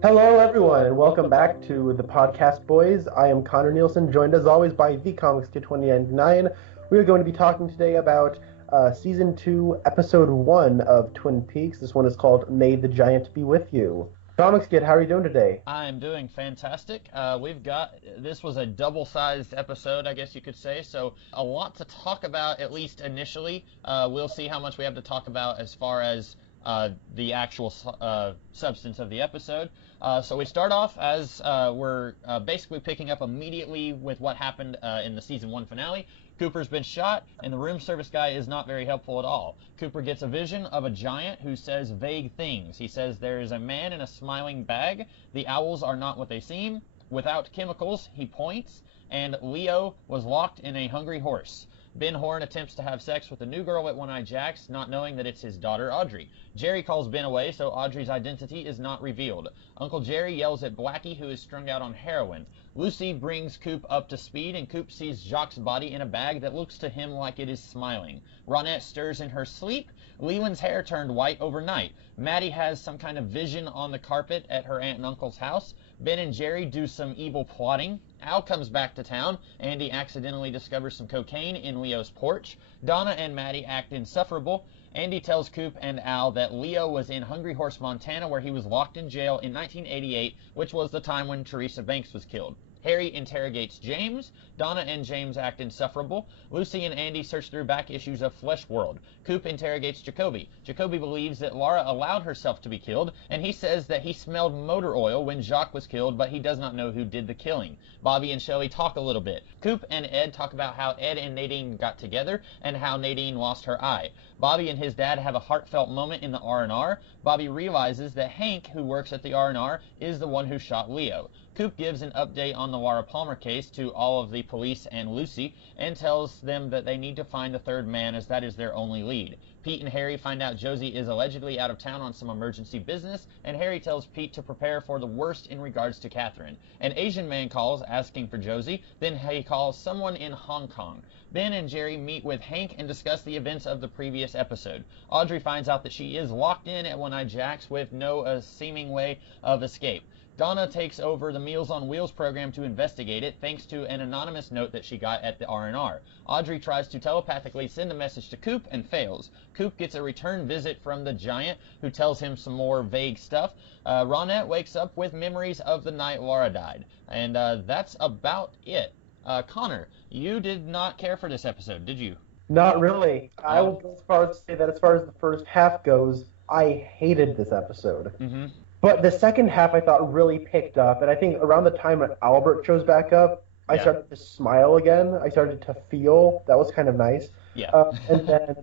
Hello, everyone, and welcome back to the Podcast Boys. I am Connor Nielsen, joined as always by the Comics Kid 2099. We are going to be talking today about Season 2, Episode 1 of Twin Peaks. This one is called May the Giant Be With You. Comics Kid, how are you doing today? I'm doing fantastic. This was a double-sized episode, I guess you could say, so a lot to talk about, at least initially. We'll see how much we have to talk about as far as the actual substance of the episode. So we start off as we're basically picking up immediately with what happened in the season 1 finale. Cooper's been shot, and the room service guy is not very helpful at all. Cooper gets a vision of a giant who says vague things. He says there is a man in a smiling bag. The owls are not what they seem. Without chemicals, he points, and Leo was locked in a hungry horse. Ben Horne attempts to have sex with the new girl at One-Eye Jack's, not knowing that it's his daughter Audrey. Jerry calls Ben away, so Audrey's identity is not revealed. Uncle Jerry yells at Blackie, who is strung out on heroin. Lucy brings Coop up to speed, and Coop sees Jacques' body in a bag that looks to him like it is smiling. Ronette stirs in her sleep. Leland's hair turned white overnight. Maddie has some kind of vision on the carpet at her aunt and uncle's house. Ben and Jerry do some evil plotting. Al comes back to town. Andy accidentally discovers some cocaine in Leo's porch. Donna and Maddie act insufferable. Andy tells Coop and Al that Leo was in Hungry Horse, Montana, where he was locked in jail in 1988, which was the time when Teresa Banks was killed. Harry interrogates James. Donna and James act insufferable. Lucy and Andy search through back issues of Flesh World. Coop interrogates Jacoby. Jacoby believes that Laura allowed herself to be killed, and he says that he smelled motor oil when Jacques was killed, but he does not know who did the killing. Bobby and Shelley talk a little bit. Coop and Ed talk about how Ed and Nadine got together and how Nadine lost her eye. Bobby and his dad have a heartfelt moment in the R&R. Bobby realizes that Hank, who works at the R&R, is the one who shot Leo. Coop gives an update on the Laura Palmer case to all of the police and Lucy, and tells them that they need to find the third man, as that is their only lead. Pete and Harry find out Josie is allegedly out of town on some emergency business, and Harry tells Pete to prepare for the worst in regards to Catherine. An Asian man calls, asking for Josie, then he calls someone in Hong Kong. Ben and Jerry meet with Hank and discuss the events of the previous episode. Audrey finds out that she is locked in at One-Eye Jack's with no seeming way of escape. Donna takes over the Meals on Wheels program to investigate it, thanks to an anonymous note that she got at the R&R. Audrey tries to telepathically send a message to Coop and fails. Coop gets a return visit from the giant, who tells him some more vague stuff. Ronette wakes up with memories of the night Laura died. And that's about it. Connor, you did not care for this episode, did you? Not really. I will go as far as to say that as far as the first half goes, I hated this episode. Mm-hmm. But the second half I thought really picked up, and I think around the time when Albert shows back up, I started to smile again. I started to feel. That was kind of nice. Yeah. And then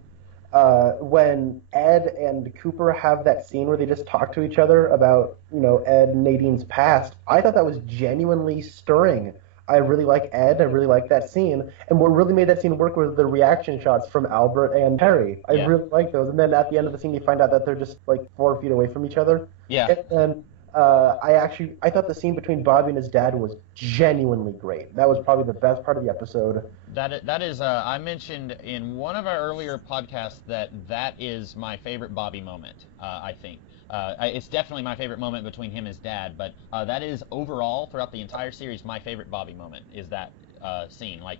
when Ed and Cooper have that scene where they just talk to each other about, Ed and Nadine's past, I thought that was genuinely stirring. I really like Ed. I really like that scene. And what really made that scene work was the reaction shots from Albert and Harry. I really like those. And then at the end of the scene, you find out that they're just like 4 feet away from each other. Yeah. And then I thought the scene between Bobby and his dad was genuinely great. That was probably the best part of the episode. That is I mentioned in one of our earlier podcasts that is my favorite Bobby moment, I think. It's definitely my favorite moment between him and his dad, but that is overall, throughout the entire series, my favorite Bobby moment is that scene. Like,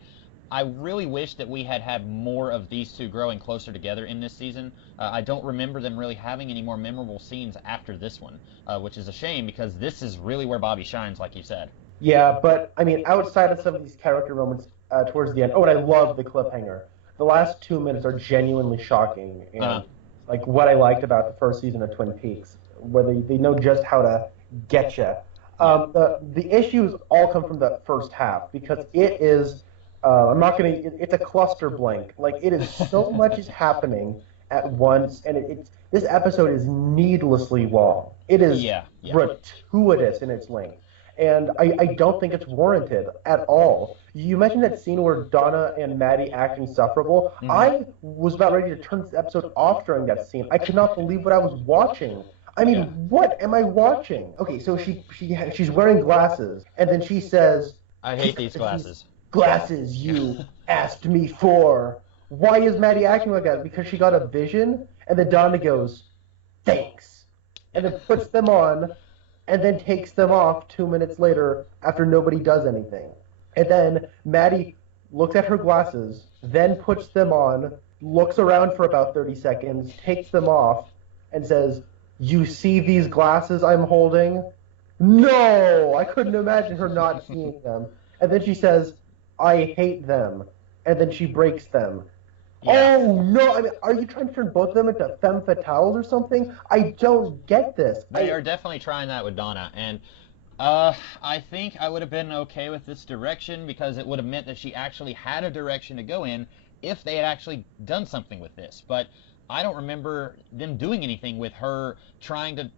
I really wish that we had more of these two growing closer together in this season. I don't remember them really having any more memorable scenes after this one, which is a shame because this is really where Bobby shines, like you said. Yeah, but, I mean, outside of some of these character moments towards the end, and I love the cliffhanger. The last 2 minutes are genuinely shocking. And, like, what I liked about the first season of Twin Peaks, where they know just how to get you. The issues all come from the first half, because it is... it's a cluster blank. Like, it is so much is happening at once, and this episode is needlessly long. It is gratuitous in its length, and I don't think it's warranted at all. You mentioned that scene where Donna and Maddie act insufferable. Mm-hmm. I was about ready to turn this episode off during that scene. I could not believe what I was watching. I mean, what am I watching? Okay, so she's wearing glasses, and then she says, "I hate these glasses." Glasses you asked me for. Why is Maddie acting like that? Because she got a vision? And then Donna goes, thanks. And then puts them on. and then takes them off 2 minutes later after nobody does anything. And then Maddie looks at her glasses, then puts them on, looks around for about 30 seconds, takes them off, and says, "You see these glasses I'm holding?" No! I couldn't imagine her not seeing them. And then she says, "I hate them." And then she breaks them. Yeah. Oh, no! I mean, are you trying to turn both of them into femme fatales or something? I don't get this. They are definitely trying that with Donna, and I think I would have been okay with this direction because it would have meant that she actually had a direction to go in if they had actually done something with this. But I don't remember them doing anything with her trying to.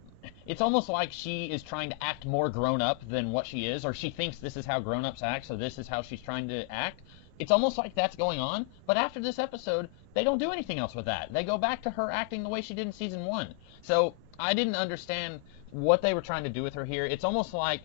It's almost like she is trying to act more grown up than what she is, or she thinks this is how grown ups act, so this is how she's trying to act. It's almost like that's going on, but after this episode, they don't do anything else with that. They go back to her acting the way she did in season 1. So I didn't understand what they were trying to do with her here. It's almost like,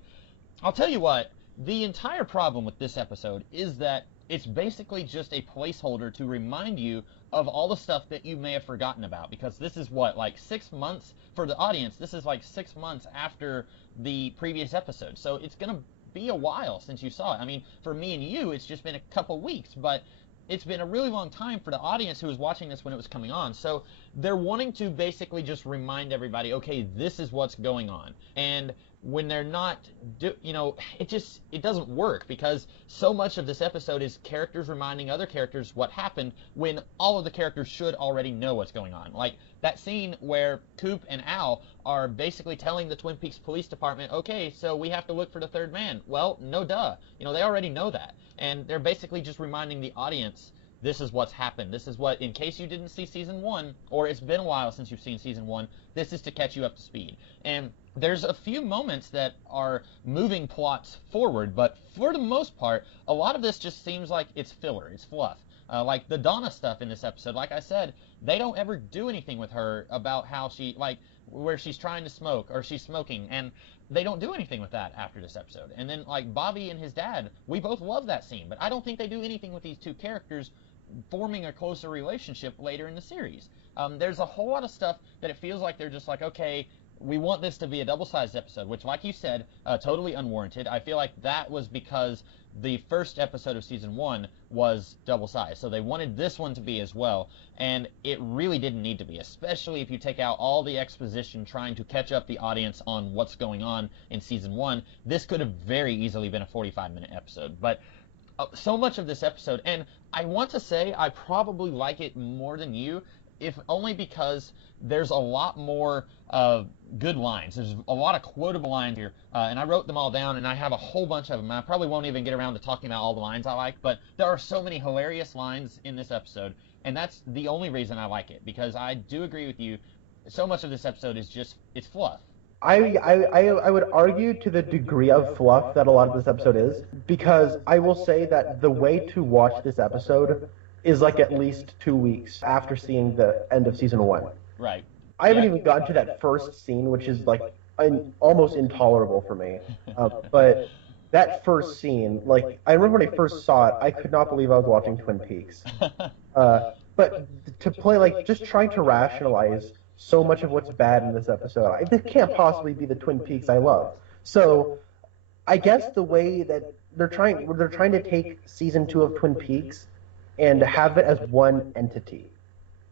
I'll tell you what, the entire problem with this episode is that it's basically just a placeholder to remind you of all the stuff that you may have forgotten about, because this is what, like 6 months for the audience, this is like 6 months after the previous episode. So it's going to be a while since you saw it. I mean, for me and you, it's just been a couple weeks, but it's been a really long time for the audience who was watching this when it was coming on. So they're wanting to basically just remind everybody, okay, this is what's going on. And when they're not, it doesn't work, because so much of this episode is characters reminding other characters what happened when all of the characters should already know what's going on. Like that scene where Coop and Al are basically telling the Twin Peaks Police Department, okay, so we have to look for the third man. Well, no duh. They already know that. And they're basically just reminding the audience, this is what's happened. This is what, in case you didn't see season 1, or it's been a while since you've seen season 1, this is to catch you up to speed. And there's a few moments that are moving plots forward, but for the most part, a lot of this just seems like it's filler, it's fluff. Like the Donna stuff in this episode, like I said, they don't ever do anything with her about how she, like, where she's trying to smoke, or she's smoking, and they don't do anything with that after this episode. And then, like, Bobby and his dad, we both love that scene, but I don't think they do anything with these two characters forming a closer relationship later in the series. There's a whole lot of stuff that it feels like they're just like, okay, we want this to be a double-sized episode, which, like you said, totally unwarranted. I feel like that was because the first episode of season 1 was double-sized, so they wanted this one to be as well, and it really didn't need to be, especially if you take out all the exposition trying to catch up the audience on what's going on in season 1. This could have very easily been a 45-minute episode, but so much of this episode, and I want to say I probably like it more than you, if only because there's a lot more good lines. There's a lot of quotable lines here, and I wrote them all down, and I have a whole bunch of them. I probably won't even get around to talking about all the lines I like, but there are so many hilarious lines in this episode, and that's the only reason I like it, because I do agree with you. So much of this episode is just, it's fluff. I would argue to the degree of fluff that a lot of this episode is, because I will say that the way to watch this episode is like at least 2 weeks after seeing the end of season 1. Right. I haven't even gotten to that first scene, which is like almost intolerable for me. But that first scene, like, I remember when I first saw it, I could not believe I was watching Twin Peaks. But to play, like, just trying to rationalize so much of what's bad in this episode, this can't possibly be the Twin Peaks I love. So I guess the way that they're trying to take season 2 of Twin Peaks and have it as one entity.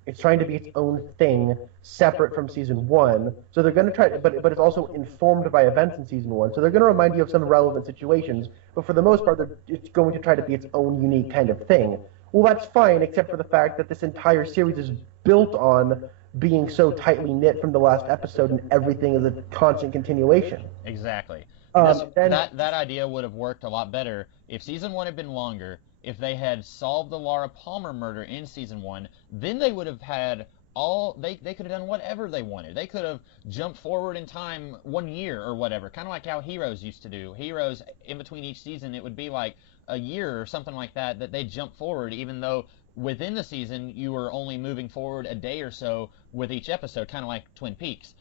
It's trying to be its own thing, separate from season 1. So they're going to try, but it's also informed by events in season 1. So they're going to remind you of some relevant situations, but for the most part, it's going to try to be its own unique kind of thing. Well, that's fine, except for the fact that this entire series is built on being so tightly knit from the last episode, and everything is a constant continuation. Exactly. That idea would have worked a lot better if season 1 had been longer. If they had solved the Laura Palmer murder in season 1, then they would have had they could have done whatever they wanted. They could have jumped forward in time 1 year or whatever, kind of like how Heroes used to do. Heroes, in between each season, it would be like a year or something like that they jump forward, even though within the season you were only moving forward a day or so with each episode, kind of like Twin Peaks.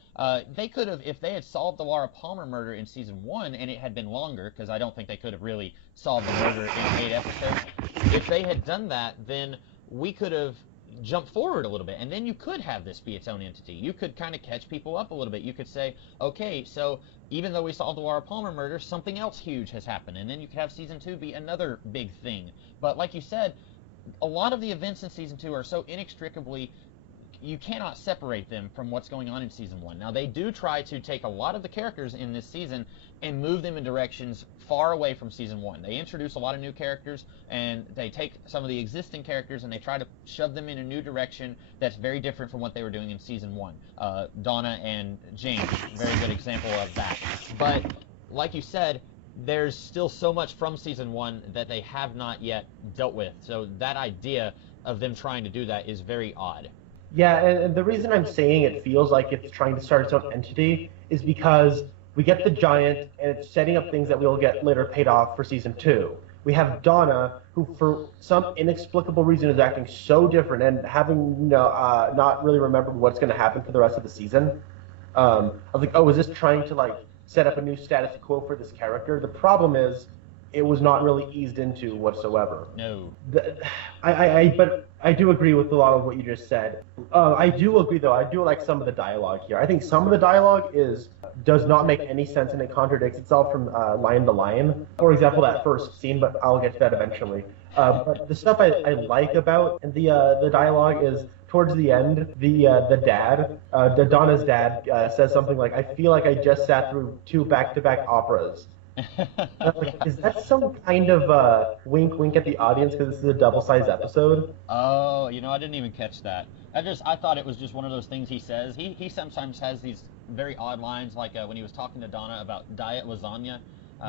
They could have, if they had solved the Laura Palmer murder in season 1 and it had been longer, because I don't think they could have really solved the murder in 8 episodes, if they had done that, then we could have jump forward a little bit, and then you could have this be its own entity. You could kind of catch people up a little bit. You could say, okay, so even though we solved the Laura Palmer murder, something else huge has happened, and then you could have season 2 be another big thing. But like you said, a lot of the events in season 2 are so inextricably, you cannot separate them from what's going on in season 1. Now, they do try to take a lot of the characters in this season and move them in directions far away from season 1. They introduce a lot of new characters, and they take some of the existing characters and they try to shove them in a new direction that's very different from what they were doing in season 1. Donna and James, very good example of that. But like you said, there's still so much from season 1 that they have not yet dealt with. So that idea of them trying to do that is very odd. Yeah, and the reason I'm saying it feels like it's trying to start its own entity is because we get the Giant, and it's setting up things that we'll get later paid off for season 2. We have Donna, who for some inexplicable reason is acting so different and having not really remembered what's going to happen for the rest of the season. I was like, oh, is this trying to like set up a new status quo for this character? The problem is, it was not really eased into whatsoever. No. But I do agree with a lot of what you just said. I do agree, though. I do like some of the dialogue here. I think some of the dialogue does not make any sense, and it contradicts itself from line to line. For example, that first scene, but I'll get to that eventually. But the stuff I like about the dialogue is towards the end, the dad, Donna's dad, says something like, "I feel like I just sat through 2 back-to-back operas." Is that some kind of wink at the audience because this is a double-sized episode? Oh, I didn't even catch that. I thought it was just one of those things he says. He sometimes has these very odd lines, like when he was talking to Donna about diet lasagna.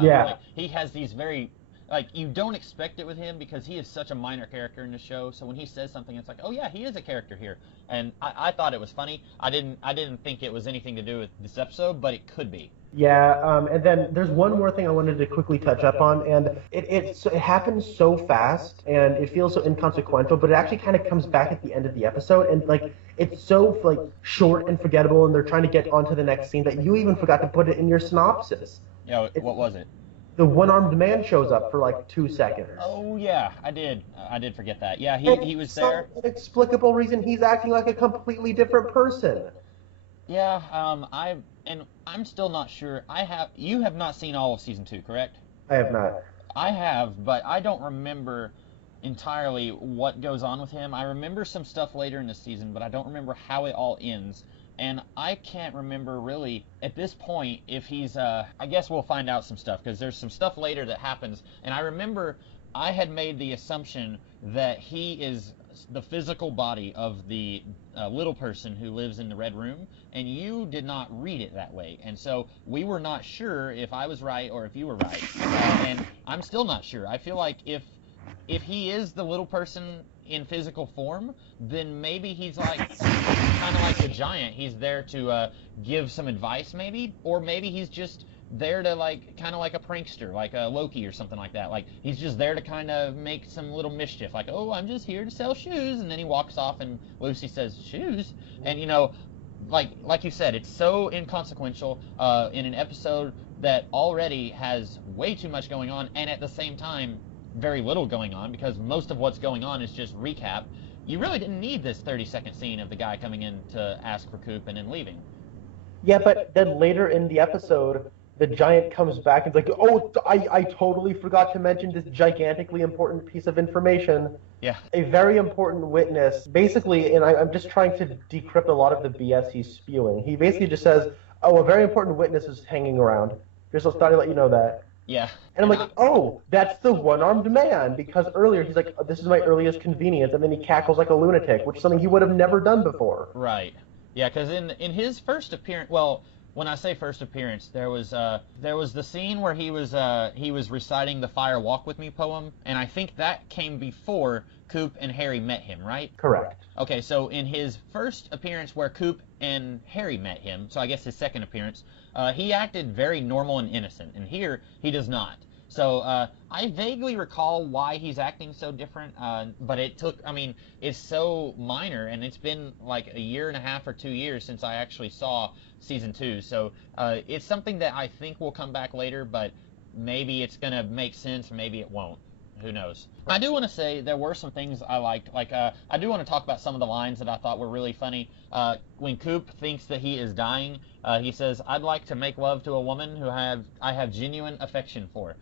Yeah. Like, he has these very, like, you don't expect it with him because he is such a minor character in the show. So when he says something, it's like, oh yeah, he is a character here. And I thought it was funny. I didn't think it was anything to do with this episode, but it could be. Yeah, and then there's one more thing I wanted to quickly touch up on, and it happens so fast, and it feels so inconsequential, but it actually kind of comes back at the end of the episode, and like it's so like short and forgettable, and they're trying to get onto the next scene that you even forgot to put it in your synopsis. Yeah, what was it? The one-armed man shows up for like 2 seconds. Oh yeah, I did forget that. Yeah, he was there. For some inexplicable reason, he's acting like a completely different person. Yeah, I'm still not sure. You have not seen all of season 2, correct? I have not. I have, but I don't remember entirely what goes on with him. I remember some stuff later in the season, but I don't remember how it all ends. And I can't remember really at this point if he's, I guess we'll find out some stuff, because there's some stuff later that happens. And I remember I had made the assumption that he is the physical body of the little person who lives in the red room, and you did not read it that way. And so we were not sure if I was right or if you were right. And I'm still not sure. I feel like if he is the little person in physical form, then maybe he's like kind of like the Giant. He's there to give some advice, maybe, or maybe he's just there to like kind of like a prankster, like a Loki or something like that. Like he's just there to kind of make some little mischief, like, oh, I'm just here to sell shoes, and then he walks off, and Lucy says, shoes, and like you said, it's so inconsequential in an episode that already has way too much going on, and at the same time very little going on, because most of what's going on is just recap. You really didn't need this 30-second scene of the guy coming in to ask for Coop and then leaving. Yeah, but then later in the episode, the Giant comes back and is like, oh, I totally forgot to mention this gigantically important piece of information. Yeah. A very important witness, basically, and I'm just trying to decrypt a lot of the BS he's spewing. He basically just says, oh, a very important witness is hanging around. Just thought I'd let you know that. Yeah. And I'm like, oh, that's the one-armed man, because earlier he's like, oh, this is my earliest convenience, and then he cackles like a lunatic, which is something he would have never done before. Right. Yeah, because in his first appearance, well, when I say first appearance, there was the scene where he was reciting the Fire Walk With Me poem, and I think that came before Coop and Harry met him, right? Correct. Okay, so in his first appearance where Coop and Harry met him, so I guess his second appearance, he acted very normal and innocent, and here he does not. So I vaguely recall why he's acting so different, but it's so minor, and it's been like a year and a half or 2 years since I actually saw season 2. So it's something that I think will come back later, but maybe it's going to make sense, maybe it won't. who knows? I do want to say there were some things I liked. Like, I do want to talk about some of the lines that I thought were really funny. When Coop thinks that he is dying, he says, "I'd like to make love to a woman who I have genuine affection for."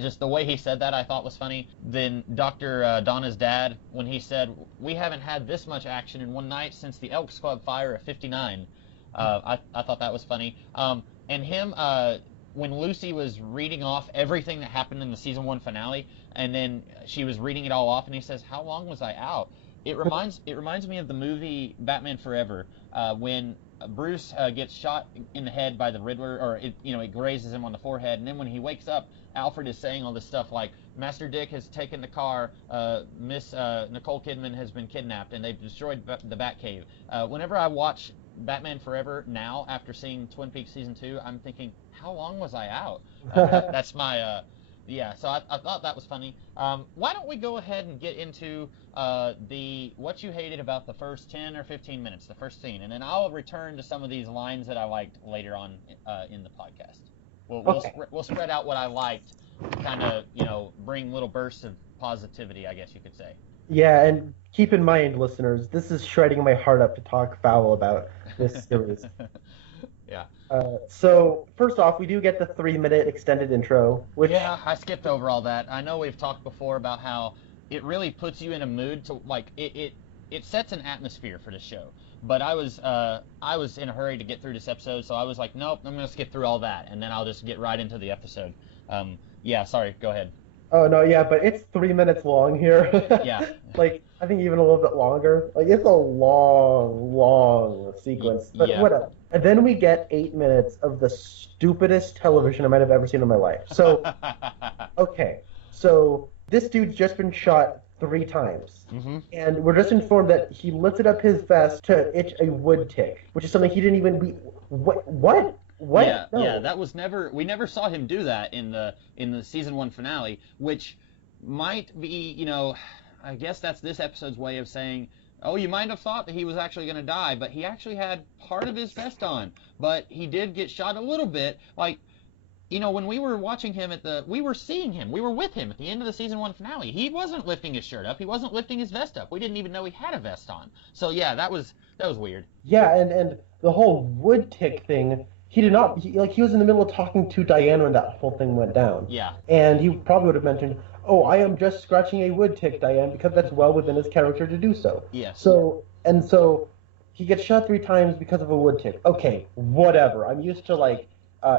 Just the way he said that I thought was funny. Then Dr. Donna's dad, when he said, "We haven't had this much action in one night since the Elks Club fire of '59." I thought that was funny. And him, when Lucy was reading off everything that happened in the season 1 finale, and then she was reading it all off, and he says, "How long was I out?" It reminds me of the movie Batman Forever, when Bruce gets shot in the head by the Riddler, or it grazes him on the forehead, and then when he wakes up, Alfred is saying all this stuff like, "Master Dick has taken the car, Miss Nicole Kidman has been kidnapped, and they've destroyed the Batcave." Whenever I watch Batman Forever now, after seeing Twin Peaks season 2, I'm thinking, how long was I out? That's my so I thought that was funny. Why don't we go ahead and get into what you hated about the first 10 or 15 minutes, the first scene, and then I'll return to some of these lines that I liked later on in the podcast. We'll spread out what I liked, kind of bring little bursts of positivity, I guess you could say. Yeah, and keep in mind, listeners, this is shredding my heart up to talk foul about this series. Yeah. So, first off, we do get the 3-minute extended intro, which... Yeah, I skipped over all that. I know we've talked before about how it really puts you in a mood to, like, it sets an atmosphere for the show. But I was in a hurry to get through this episode, so I was like, nope, I'm going to skip through all that, and then I'll just get right into the episode. Yeah, sorry, go ahead. Oh, no, yeah, but it's 3 minutes long here. Yeah. Like, I think even a little bit longer. Like, it's a long sequence. But yeah. Whatever. And then we get 8 minutes of the stupidest television I might have ever seen in my life. So, okay. So, this dude's just been shot 3 times. Mm-hmm. And we're just informed that he lifted up his vest to itch a wood tick, which is something he didn't even be... What? Yeah, No. yeah, that was we never saw him do that in the season 1 finale, which might be, I guess that's this episode's way of saying, oh, you might have thought that he was actually going to die, but he actually had part of his vest on, but he did get shot a little bit. Like, when we were watching him we were seeing him, we were with him at the end of the season 1 finale. He wasn't lifting his shirt up, he wasn't lifting his vest up. We didn't even know he had a vest on. So yeah, that was weird. Yeah, and the whole wood tick thing. He did not, he was in the middle of talking to Diane when that whole thing went down. Yeah. And he probably would have mentioned, "Oh, I am just scratching a wood tick, Diane," because that's well within his character to do so. Yes. So he gets shot 3 times because of a wood tick. Okay, whatever. I'm used to,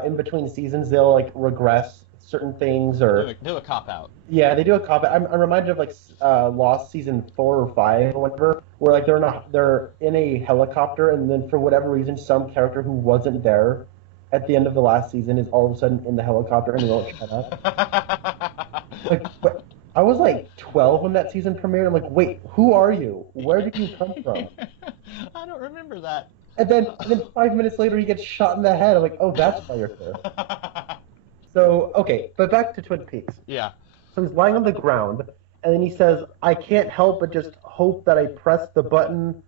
in between seasons, they'll, regress certain things or... Do a cop-out. Yeah, they do a cop-out. I'm reminded of, Lost season 4 or 5 or whatever, where, they're in a helicopter, and then for whatever reason, some character who wasn't there at the end of the last season is all of a sudden in the helicopter and they won't shut up. But I was, 12 when that season premiered. I'm like, wait, who are you? Where did you come from? I don't remember that. And then 5 minutes later, he gets shot in the head. I'm like, oh, that's why you're here. So, okay, but back to Twin Peaks. Yeah. So he's lying on the ground, and then he says, "I can't help but just hope that I press the button."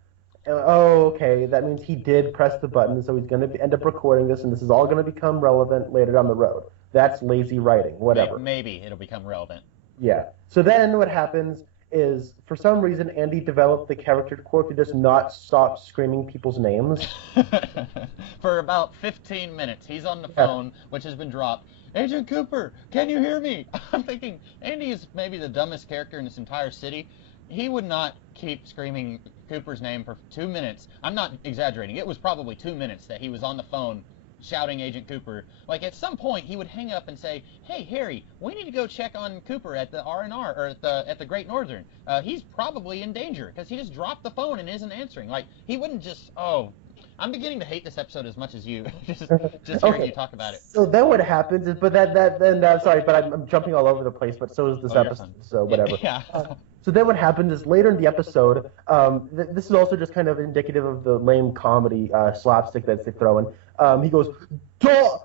Oh, okay, that means he did press the button, so he's going to end up recording this, and this is all going to become relevant later down the road. That's lazy writing, whatever. Maybe it'll become relevant. Yeah. So then what happens is, for some reason, Andy developed the character quirk to just not stop screaming people's names. For about 15 minutes, he's on the phone, which has been dropped. "Agent Cooper, can you hear me?" I'm thinking, Andy is maybe the dumbest character in this entire city. He would not keep screaming Cooper's name for 2 minutes. I'm not exaggerating. It was probably 2 minutes that he was on the phone shouting Agent Cooper. At some point, he would hang up and say, "Hey, Harry, we need to go check on Cooper at the R&R, or at the Great Northern. He's probably in danger," because he just dropped the phone and isn't answering. He wouldn't just, I'm beginning to hate this episode as much as you, just hearing you talk about it. So then what happens is, sorry, but I'm jumping all over the place, but so is this episode, so whatever. Yeah. So then what happens is later in the episode, this is also just kind of indicative of the lame comedy slapstick that they throw in. He goes, "Duh!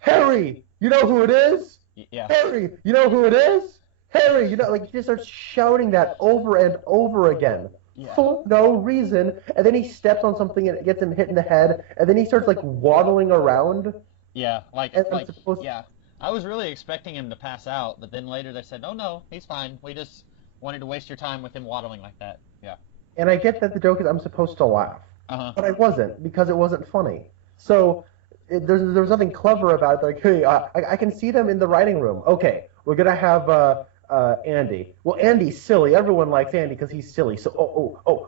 Harry, you know who it is? Yeah. Harry, you know who it is? Harry, he just starts shouting that over and over again. Yeah. For no reason, and then he steps on something and it gets him hit in the head, and then he starts waddling around. Yeah, I was really expecting him to pass out, but then later they said, "Oh no, he's fine. We just wanted to waste your time with him waddling like that." Yeah. And I get that the joke is I'm supposed to laugh, Uh-huh. but I wasn't because it wasn't funny. So there's nothing clever about it. Like, hey, I can see them in the writing room. Okay, we're gonna have Andy. Well, Andy's silly. Everyone likes Andy because he's silly. So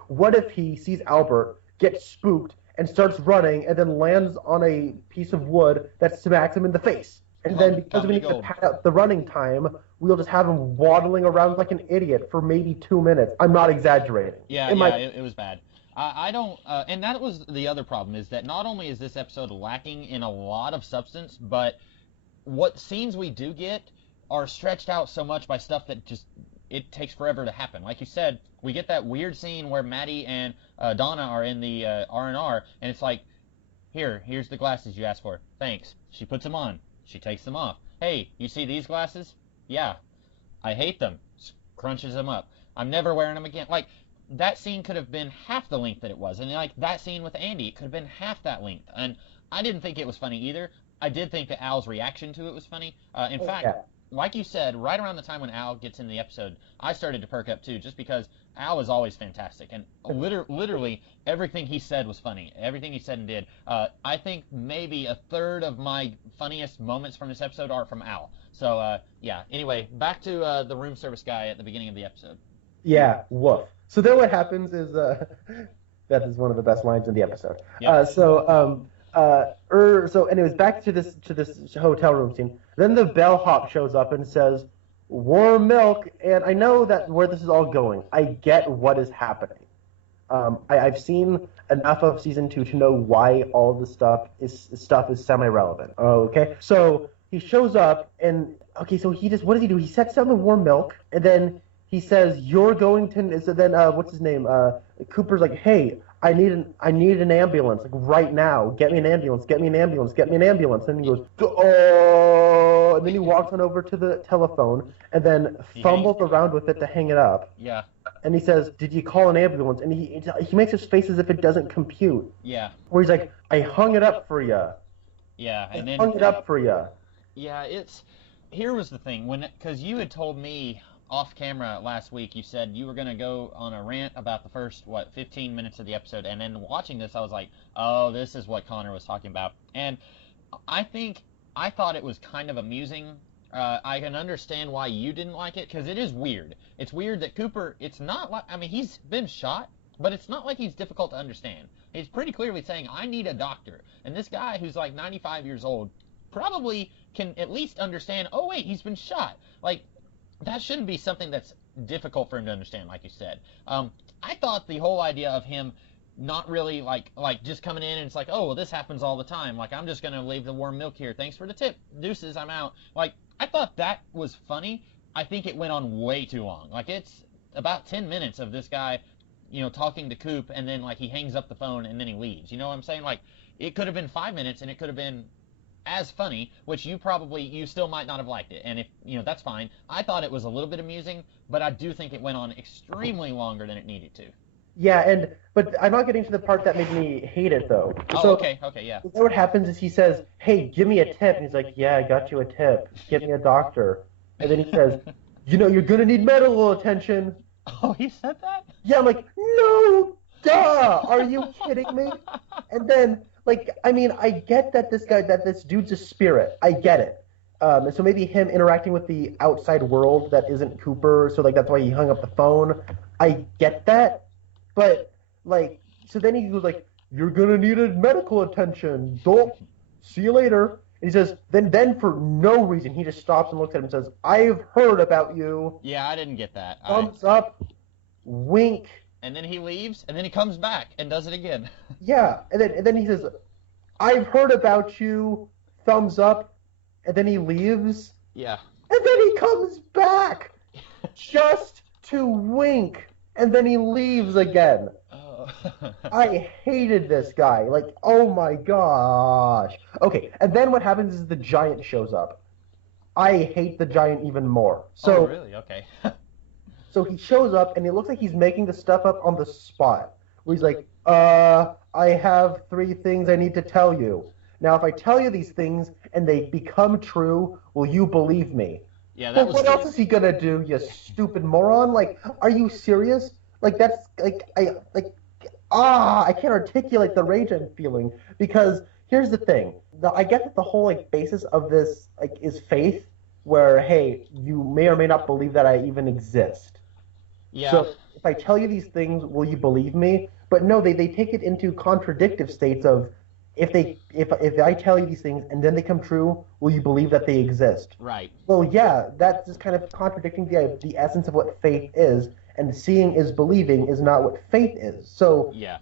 what if he sees Albert, gets spooked, and starts running, and then lands on a piece of wood that smacks him in the face? And then because we need to pad out the running time, we'll just have him waddling around like an idiot for maybe 2 minutes. I'm not exaggerating. Yeah, it was bad. I don't, and that was the other problem, is that not only is this episode lacking in a lot of substance, but what scenes we do get are stretched out so much by stuff that just, it takes forever to happen. Like you said, we get that weird scene where Maddie and Donna are in the R&R, and it's like, here's the glasses you asked for. Thanks. She puts them on. She takes them off. Hey, you see these glasses? Yeah. I hate them. Crunches them up. I'm never wearing them again. Like, that scene could have been half the length that it was. And like that scene with Andy, it could have been half that length. And I didn't think it was funny either. I did think that Al's reaction to it was funny. In fact, like you said, right around the time when Al gets in the episode, I started to perk up too, just because Al is always fantastic. And literally everything he said was funny. Everything he said and did. I think maybe a third of my funniest moments from this episode are from Al. So, yeah. Anyway, back to the room service guy at the beginning of the episode. Yeah, woof. So then what happens is, that is one of the best lines in the episode. Yep. So anyways, back to this hotel room scene. Then the bellhop shows up and says, "Warm milk," and I know that where this is all going. I get what is happening. I've seen enough of season 2 to know why all of the stuff is semi-relevant. Okay, so he shows up and so what does he do? He sets down the warm milk and then he says, "You're going to." So then, what's his name? Cooper's like, "Hey, I need an ambulance, like right now. Get me an ambulance. Get me an ambulance. Get me an ambulance." And he goes, "Oh!" And then he walks on over to the telephone and then fumbles around with it to hang it up. Yeah. And he says, "Did you call an ambulance?" And he makes his face as if it doesn't compute. Yeah. Where he's like, "I hung it up for you." Yeah, and then hung it up for you. Yeah, here was the thing because you had told me off camera last week, you said you were going to go on a rant about the first 15 minutes of the episode, and then watching this I was like, oh, this is what Connor was talking about. And I thought it was kind of amusing. I can understand why you didn't like it, because it is weird. It's weird that Cooper, it's not like, I mean, he's been shot, but it's not like he's difficult to understand. He's pretty clearly saying, I need a doctor. And this guy who's like 95 years old probably can at least understand, oh wait, he's been shot. Like, that shouldn't be something that's difficult for him to understand, like you said. I thought the whole idea of him not really like just coming in and it's like, oh, well, this happens all the time. Like, I'm just going to leave the warm milk here. Thanks for the tip. Deuces, I'm out. Like, I thought that was funny. I think it went on way too long. Like, it's about 10 minutes of this guy, talking to Coop, and then, like, he hangs up the phone and then he leaves. You know what I'm saying? Like, it could have been 5 minutes and it could have been as funny, which you still might not have liked it, and if that's fine. I thought it was a little bit amusing, but I do think it went on extremely longer than it needed to. Yeah, but I'm not getting to the part that made me hate it though. Oh, okay, yeah. So what happens is he says, "Hey, give me a tip," and he's like, "Yeah, I got you a tip. Get me a doctor." And then he says, "You're gonna need medical attention." Oh, he said that? Yeah, I'm like, no, duh. Are you kidding me? And then. I get that this dude's a spirit. I get it. And so maybe him interacting with the outside world that isn't Cooper, so that's why he hung up the phone. I get that. But so then he goes like, "You're gonna need a medical attention. Don't. See you later." And he says, then for no reason he just stops and looks at him and says, "I've heard about you." Yeah, I didn't get that. Thumbs up, wink. And then he leaves, and then he comes back and does it again. Yeah, and then he says, "I've heard about you," thumbs up, and then he leaves. Yeah. And then he comes back just to wink, and then he leaves again. Oh. I hated this guy. Like, oh my gosh. Okay, and then what happens is the giant shows up. I hate the giant even more. So, oh, really? Okay. So he shows up, and it looks like he's making the stuff up on the spot. Where he's like, "I have 3 things I need to tell you." Now, if I tell you these things and they become true, will you believe me? Yeah, that But was what else is he gonna do, you stupid moron? Like, are you serious? Like, that's I can't articulate the rage I'm feeling because here's the thing. I get that the whole like basis of this like is faith, where hey, you may or may not believe that I even exist. Yeah. So if I tell you these things, will you believe me? But no, they take it into contradictive states of if I tell you these things and then they come true, will you believe that they exist? Right. Well, yeah, that's just kind of contradicting the essence of what faith is, and seeing is believing is not what faith is. So Yeah.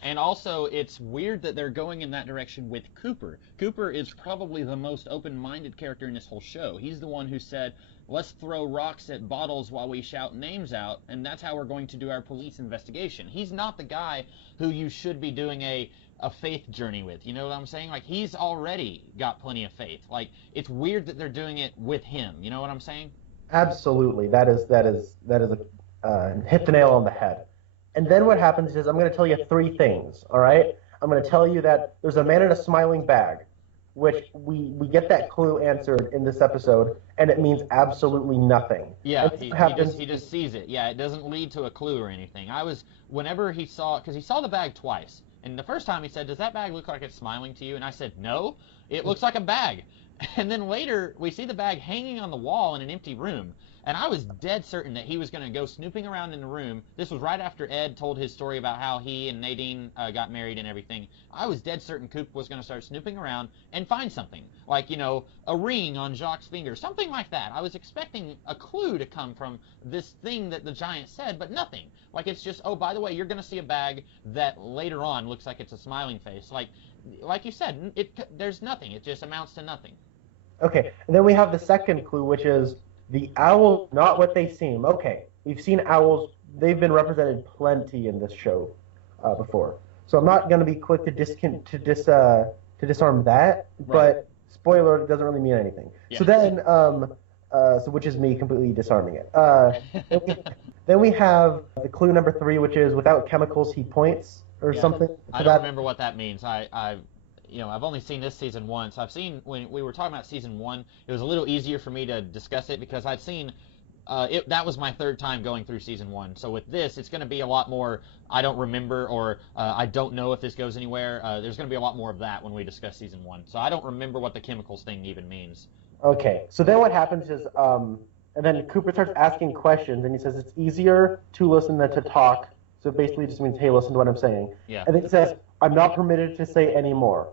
And also, it's weird that they're going in that direction with Cooper. Cooper is probably the most open-minded character in this whole show. He's the one who said, let's throw rocks at bottles while we shout names out, and that's how we're going to do our police investigation. He's not the guy who you should be doing a faith journey with. You know what I'm saying? Like, he's already got plenty of faith. Like, it's weird that they're doing it with him. You know what I'm saying? absolutely, that is a hit the nail on the head. And then what happens is I'm going to tell you three things. All right, I'm going to tell you that there's a man in a smiling bag, which we get that clue answered in this episode, and it means absolutely nothing. Yeah, And he, what he happens just he just sees it. Yeah, it doesn't lead to a clue or anything. Whenever he saw, because he saw the bag twice, and the first time he said, "Does that bag look like it's smiling to you?" And I said, "No, it looks like a bag." And then later we see the bag hanging on the wall in an empty room, and I was dead certain that he was going to go snooping around in the room. This was right after Ed told his story about how he and Nadine got married and everything. I was dead certain Coop was going to start snooping around and find something, like, a ring on Jacques' finger, something like that. I was expecting a clue to come from this thing that the giant said, but nothing. Like, it's just, oh, by the way, you're going to see a bag that later on looks like it's a smiling face. Like you said, there's nothing. It just amounts to nothing. Okay, and then we have the second clue, which is the owls, not what they seem. Okay, we've seen owls; they've been represented plenty in this show before. So I'm not going to be quick to disarm that, Right. but spoiler, it doesn't really mean anything. Yeah. So then, which is me completely disarming it. Then we have the clue number three, which is without chemicals, he points or Yeah. something. I don't remember what that means. I've only seen this season once. I've seen when we were talking about season one, it was a little easier for me to discuss it because I'd seen that was my third time going through season one. So with this, it's going to be a lot more. I don't remember or I don't know if this goes anywhere. There's going to be a lot more of that when we discuss season one. So I don't remember what the chemicals thing even means. Okay, so then what happens is, and then Cooper starts asking questions, and he says it's easier to listen than to talk. So basically, it just means, hey, listen to what I'm saying. Yeah. And then he says, I'm not permitted to say any more.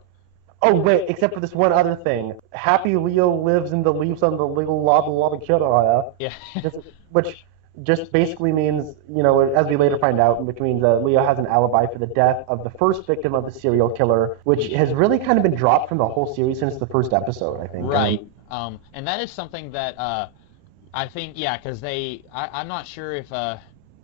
Oh wait, except for this one other thing. Happy Leo lives in the leaves on the little lava killer. Yeah. Which just basically means, as we later find out, which means Leo has an alibi for the death of the first victim of the serial killer, which has really kind of been dropped from the whole series since the first episode, I think. Right. And that is something that I think, yeah, because I'm not sure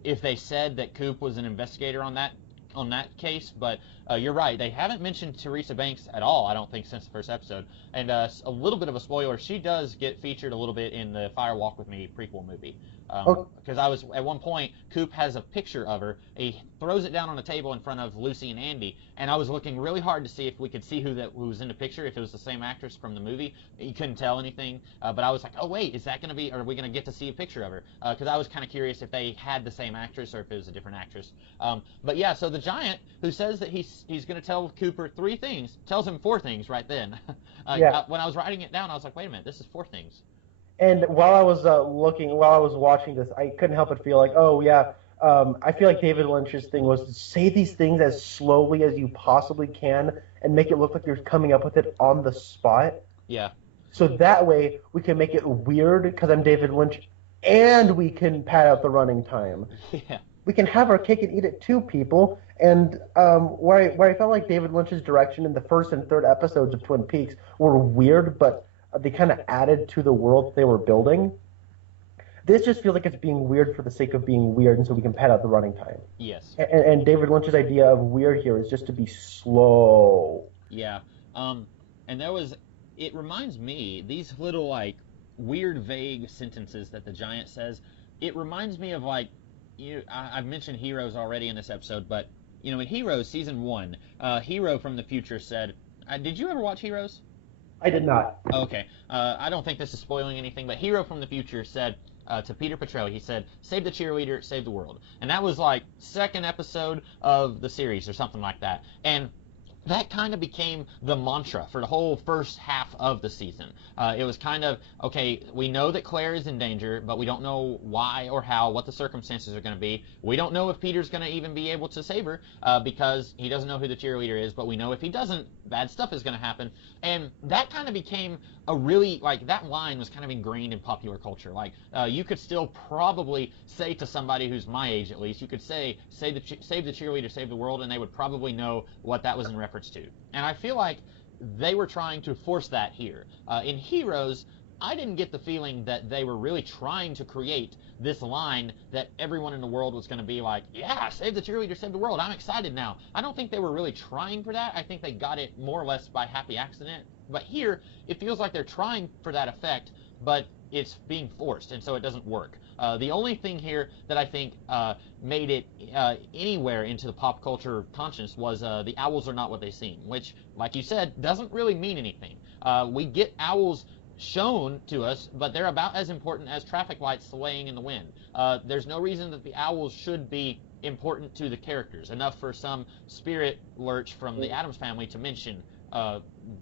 if they said that Coop was an investigator on that case, but you're right. They haven't mentioned Teresa Banks at all, I don't think, since the first episode. And a little bit of a spoiler, she does get featured a little bit in the Fire Walk with Me prequel movie. Because I was, at one point, Coop has a picture of her. He throws it down on a table in front of Lucy and Andy, and I was looking really hard to see if we could see who was in the picture, if it was the same actress from the movie. You couldn't tell anything, but I was like, oh wait, is that going to be, are we going to get to see a picture of her? Because I was kind of curious if they had the same actress or if it was a different actress. But yeah, so the giant who says that he's going to tell Cooper three things, tells him four things right then. Yeah. When I was writing it down, I was like, wait a minute, this is four things. And while I was watching this, I couldn't help but feel like, oh yeah, I feel like David Lynch's thing was to say these things as slowly as you possibly can and make it look like you're coming up with it on the spot. Yeah. So that way we can make it weird because I'm David Lynch, and we can pad out the running time. Yeah. We can have our cake and eat it too, people. And where I felt like David Lynch's direction in the first and third episodes of Twin Peaks were weird, but they kind of added to the world they were building. This just feels like it's being weird for the sake of being weird, and so we can pad out the running time. Yes. And David Lynch's idea of weird here is just to be slow. Yeah. And it reminds me, these little, like, weird, vague sentences that the giant says, it reminds me of, like, I've mentioned Heroes already in this episode, but, in Heroes Season 1, Hero from the future said, did you ever watch Heroes? I did not. Okay. I don't think this is spoiling anything, but Hero from the future said to Peter Petrelli, he said, "Save the cheerleader, save the world." And that was like second episode of the series or something like that. And that kind of became the mantra for the whole first half of the season. It was kind of, okay, we know that Claire is in danger, but we don't know why or how, what the circumstances are going to be. We don't know if Peter's going to even be able to save her because he doesn't know who the cheerleader is, but we know if he doesn't, bad stuff is going to happen. And that kind of became a really, like, that line was kind of ingrained in popular culture. Like, you could still probably say to somebody who's my age, at least, you could say, save the cheerleader, save the world, and they would probably know what that was in reference to. And I feel like they were trying to force that here. In Heroes, I didn't get the feeling that they were really trying to create this line that everyone in the world was going to be like, yeah, save the cheerleader, save the world, I'm excited now. I don't think they were really trying for that. I think they got it more or less by happy accident. But here, it feels like they're trying for that effect, but it's being forced, and so it doesn't work. The only thing here that I think made it anywhere into the pop culture conscience was the owls are not what they seem, which, like you said, doesn't really mean anything. We get owls shown to us, but they're about as important as traffic lights swaying in the wind. There's no reason that the owls should be important to the characters, enough for some spirit lurch from the Addams Family to mention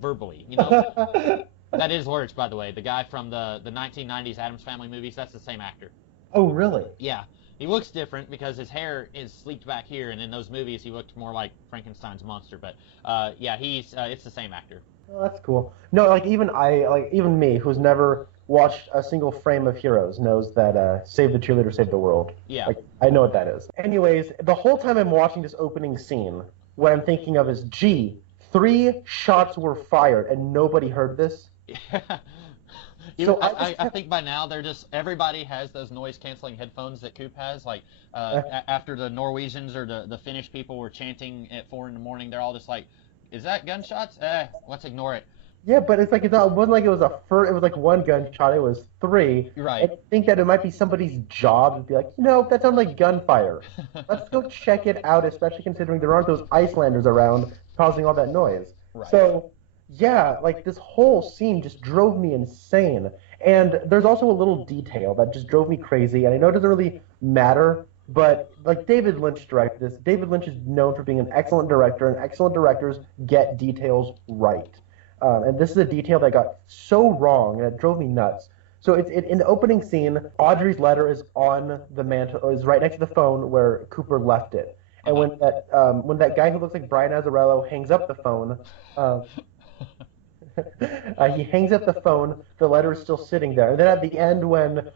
verbally, you know? That is Lurch, by the way. The guy from the 1990s Addams Family movies, that's the same actor. Oh, really? Yeah. He looks different because his hair is sleeked back here, and in those movies he looked more like Frankenstein's monster. But yeah, it's the same actor. Oh, that's cool. No, like even me, who's never watched a single frame of Heroes, knows that save the cheerleader, save the world. Yeah. Like, I know what that is. Anyways, the whole time I'm watching this opening scene, what I'm thinking of is, gee, 3 shots were fired and nobody heard this. Yeah. So I think by now everybody has those noise canceling headphones that Coop has. Like after the Norwegians or the Finnish people were chanting at 4 a.m, they're all just like, "Is that gunshots? Let's ignore it." Yeah, but it's like it wasn't like it was it was like 1 gunshot. It was 3. Right. I think that it might be somebody's job to be like, that sounds like gunfire. Let's go check it out, especially considering there aren't those Icelanders around causing all that noise. Right. So, yeah, like this whole scene just drove me insane. And there's also a little detail that just drove me crazy, and I know it doesn't really matter, but like David Lynch directed this. David Lynch is known for being an excellent director, and excellent directors get details right. And this is a detail that got so wrong, and it drove me nuts. So it's in the opening scene, Audrey's letter is on the mantle, is right next to the phone where Cooper left it. And when that guy who looks like Brian Azzarello hangs up the phone, he hangs up the phone, the letter is still sitting there. And then at the end, when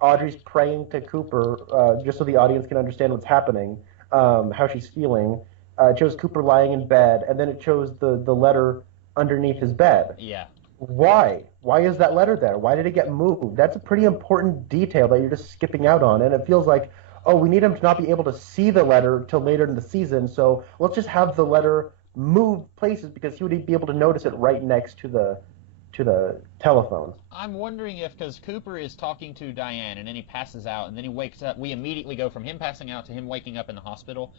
Audrey's praying to Cooper, just so the audience can understand what's happening, how she's feeling, it shows Cooper lying in bed, and then it shows the letter underneath his bed. Yeah. Why? Why is that letter there? Why did it get moved? That's a pretty important detail that you're just skipping out on, and it feels like, oh, we need him to not be able to see the letter till later in the season, so let's just have the letter move places because he would be able to notice it right next to the telephone. I'm wondering if, because Cooper is talking to Diane and then he passes out and then he wakes up, we immediately go from him passing out to him waking up in the hospital.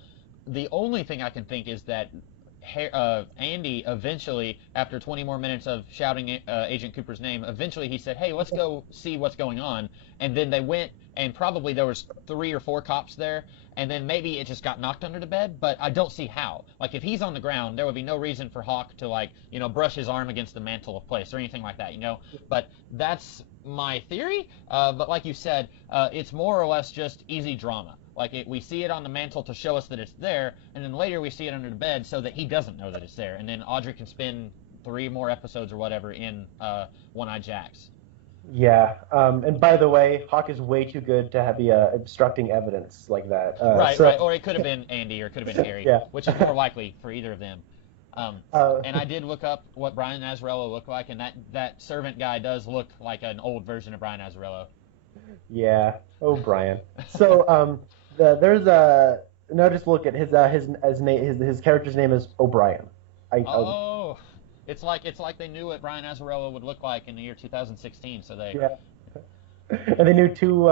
The only thing I can think is that Andy eventually, after 20 more minutes of shouting Agent Cooper's name, eventually he said, "Hey, let's go see what's going on." And then they went, and probably there was 3 or 4 cops there, and then maybe it just got knocked under the bed, but I don't see how. Like, if he's on the ground, there would be no reason for Hawk to, like, brush his arm against the mantle of place or anything like that, But that's my theory. But like you said, it's more or less just easy drama. Like, we see it on the mantle to show us that it's there, and then later we see it under the bed so that he doesn't know that it's there. And then Audrey can spend 3 more episodes or whatever in One-Eyed Jacks. Yeah, and by the way, Hawk is way too good to be obstructing evidence like that. Right. Or it could have been Andy, or it could have been Harry, yeah. Which is more likely for either of them. And I did look up what Brian Azzarello looked like, and that servant guy does look like an old version of Brian Azzarello. Yeah. Oh, Brian. So there's a just look at his name. His character's name is O'Brien. It's like they knew what Brian Azzarello would look like in the year 2016, so they. Yeah. And they knew two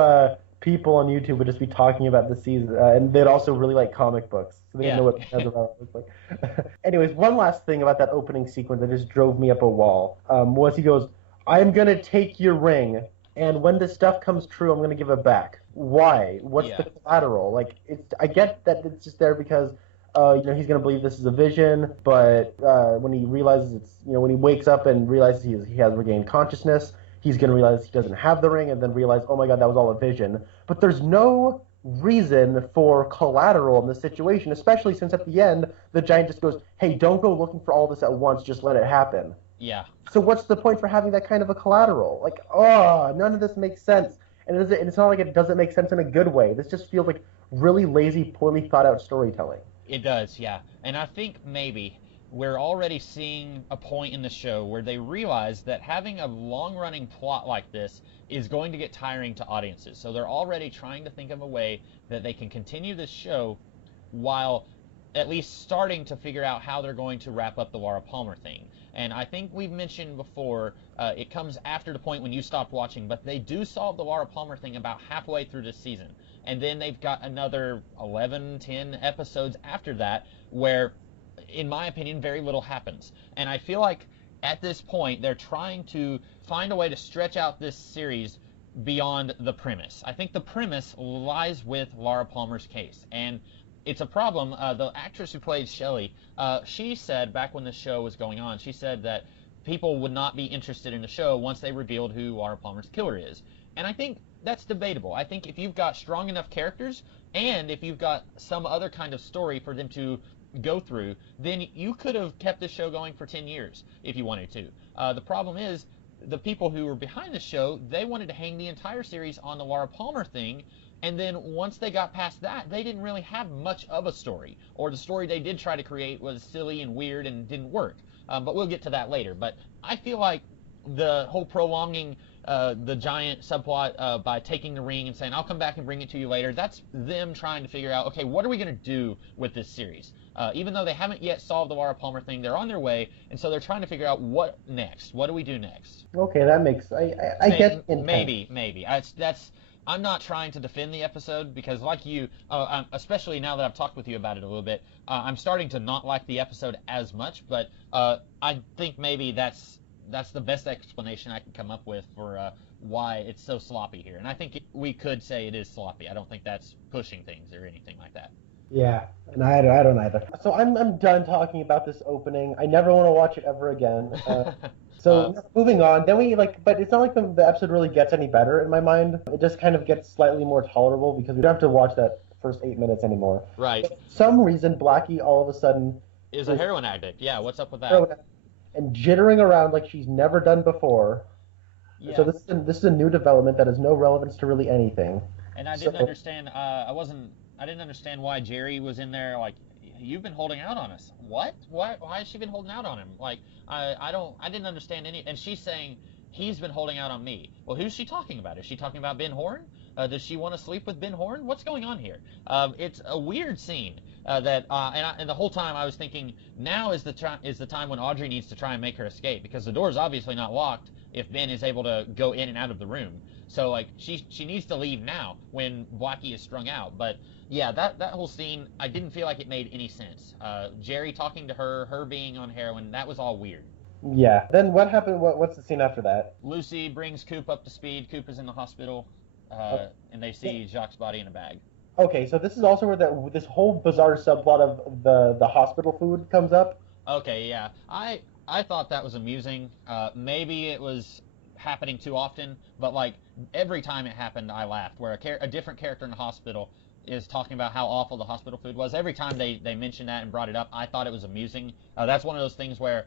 people on YouTube would just be talking about the season, and they'd also really like comic books, so they didn't know what Azarael looked like. Anyways, one last thing about that opening sequence that just drove me up a wall was he goes, "I'm gonna take your ring, and when this stuff comes true, I'm gonna give it back." Why? What's the collateral? Like, I get that it's just there because he's gonna believe this is a vision, but when he realizes when he wakes up and realizes he has regained consciousness, he's gonna realize he doesn't have the ring, and then realize, oh my god, that was all a vision. But there's no reason for collateral in this situation, especially since at the end the giant just goes, "Hey, don't go looking for all this at once. Just let it happen." Yeah. So what's the point for having that kind of a collateral? Like, none of this makes sense. And it's not like it doesn't make sense in a good way. This just feels like really lazy, poorly thought out storytelling. It does, yeah. And I think maybe we're already seeing a point in the show where they realize that having a long-running plot like this is going to get tiring to audiences. So they're already trying to think of a way that they can continue this show while at least starting to figure out how they're going to wrap up the Laura Palmer thing. And I think we've mentioned before, it comes after the point when you stopped watching, but they do solve the Laura Palmer thing about halfway through this season. And then they've got another 11, 10 episodes after that where, in my opinion, very little happens. And I feel like at this point they're trying to find a way to stretch out this series beyond the premise. I think the premise lies with Laura Palmer's case, and it's a problem. The actress who played Shelley, she said back when the show was going on, she said that people would not be interested in the show once they revealed who Laura Palmer's killer is. And I think that's debatable. I think if you've got strong enough characters and if you've got some other kind of story for them to go through, then you could have kept this show going for 10 years if you wanted to. The problem is the people who were behind the show, they wanted to hang the entire series on the Laura Palmer thing, and then once they got past that, they didn't really have much of a story, or the story they did try to create was silly and weird and didn't work. But we'll get to that later. But I feel like the whole prolonging the giant subplot by taking the ring and saying, I'll come back and bring it to you later, that's them trying to figure out, okay, what are we going to do with this series? Even though they haven't yet solved the Laura Palmer thing, they're on their way, and so they're trying to figure out what next. What do we do next? Okay, that makes... I get intent. Maybe. I'm not trying to defend the episode because, like you, especially now that I've talked with you about it a little bit, I'm starting to not like the episode as much, but I think maybe that's the best explanation I can come up with for why it's so sloppy here. And I think we could say it is sloppy. I don't think that's pushing things or anything like that. Yeah, and I don't either. So I'm done talking about this opening. I never want to watch it ever again. Moving on, then but it's not like the episode really gets any better in my mind. It just kind of gets slightly more tolerable because we don't have to watch that first 8 minutes anymore. Right. But for some reason, Blackie all of a sudden is a heroin addict. Yeah, what's up with that? And jittering around like she's never done before. Yeah. So this is a new development that has no relevance to really anything. And I didn't understand. I didn't understand why Jerry was in there. Like, you've been holding out on us. What? Why has she been holding out on him? Like, I didn't understand any. And she's saying he's been holding out on me. Well, who's she talking about? Is she talking about Ben Horn? Does she want to sleep with Ben Horn? What's going on here? It's a weird scene. And the whole time I was thinking, now is the time when Audrey needs to try and make her escape, because the door is obviously not locked if Ben is able to go in and out of the room. So like she needs to leave now when Blackie is strung out. But yeah, that whole scene, I didn't feel like it made any sense. Jerry talking to her being on heroin, that was all weird. Yeah. Then what happened? What's the scene after that? Lucy brings Coop up to speed. Coop is in the hospital, and they see Jacques' body in a bag. Okay, so this is also where this whole bizarre subplot of the hospital food comes up. Okay, yeah. I thought that was amusing. Maybe it was happening too often, but like every time it happened, I laughed. Where a different character in the hospital is talking about how awful the hospital food was. Every time they mentioned that and brought it up, I thought it was amusing. That's one of those things where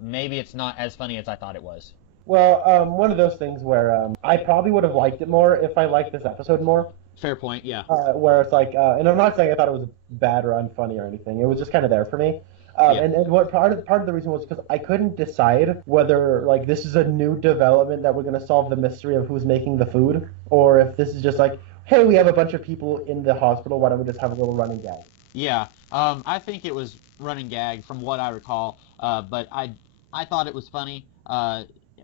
maybe it's not as funny as I thought it was. Well, one of those things where I probably would have liked it more if I liked this episode more. Fair point, yeah. Where it's like, and I'm not saying I thought it was bad or unfunny or anything. It was just kind of there for me. And what part of the reason was because I couldn't decide whether like this is a new development that we're going to solve the mystery of who's making the food, or if this is just like, hey, we have a bunch of people in the hospital, why don't we just have a little running gag? Yeah, I think it was running gag from what I recall, but I thought it was funny.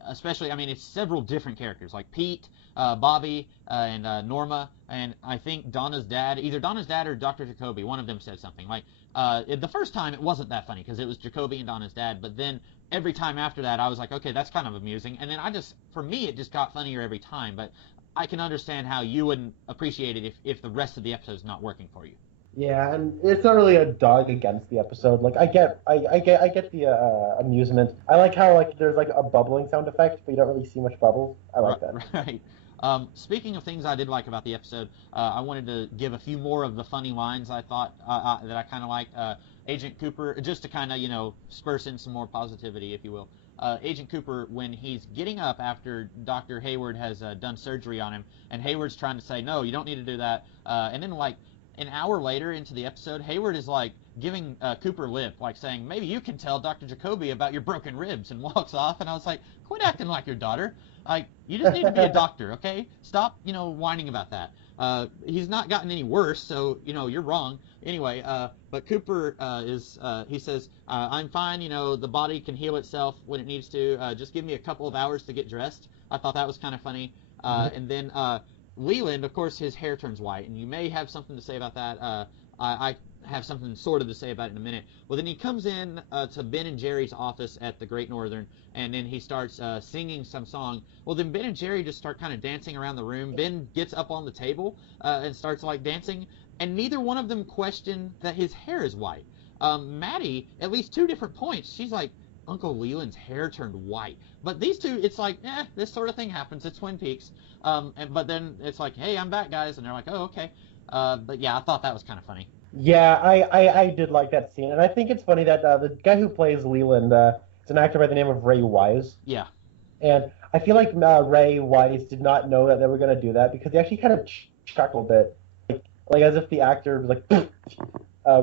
especially, I mean, it's several different characters, like Pete, Bobby, and Norma, and I think Donna's dad, either Donna's dad or Dr. Jacoby, one of them said something. Like, the first time it wasn't that funny, because it was Jacoby and Donna's dad, but then every time after that, I was like, okay, that's kind of amusing, and then for me, it just got funnier every time, but I can understand how you wouldn't appreciate it if the rest of the episode's not working for you. Yeah, and it's not really a dog against the episode. Like I get the amusement. I like how like there's like a bubbling sound effect, but you don't really see much bubbles. I like that. Right. Speaking of things I did like about the episode, I wanted to give a few more of the funny lines I thought that I kind of liked. Agent Cooper, just to kind of spur in some more positivity, if you will. Agent Cooper, when he's getting up after Dr. Hayward has done surgery on him, and Hayward's trying to say, no, you don't need to do that, and then like an hour later into the episode, Hayward is like giving Cooper lip, like saying, maybe you can tell Dr. Jacoby about your broken ribs, and walks off, and I was like, quit acting like your daughter. Like, you just need to be a doctor, okay? Stop, whining about that. He's not gotten any worse, so, you're wrong. Anyway, but Cooper he says, I'm fine, the body can heal itself when it needs to. Just give me a couple of hours to get dressed. I thought that was kind of funny. And then Leland, of course, his hair turns white, and you may have something to say about that. I have something sort of to say about it in a minute. Well, then he comes in to Ben and Jerry's office at the Great Northern, and then he starts singing some song. Well, then Ben and Jerry just start kind of dancing around the room. Ben gets up on the table and starts like dancing, and neither one of them question that his hair is white. Maddie, at least 2 different points, she's like, Uncle Leland's hair turned white. But these two, it's like, this sort of thing happens. It's Twin Peaks. But then it's like, hey, I'm back, guys. And they're like, oh, okay. But yeah, I thought that was kind of funny. Yeah, I did like that scene. And I think it's funny that the guy who plays Leland is an actor by the name of Ray Wise. Yeah. And I feel like Ray Wise did not know that they were going to do that, because he actually kind of chuckled a bit. Like as if the actor was like...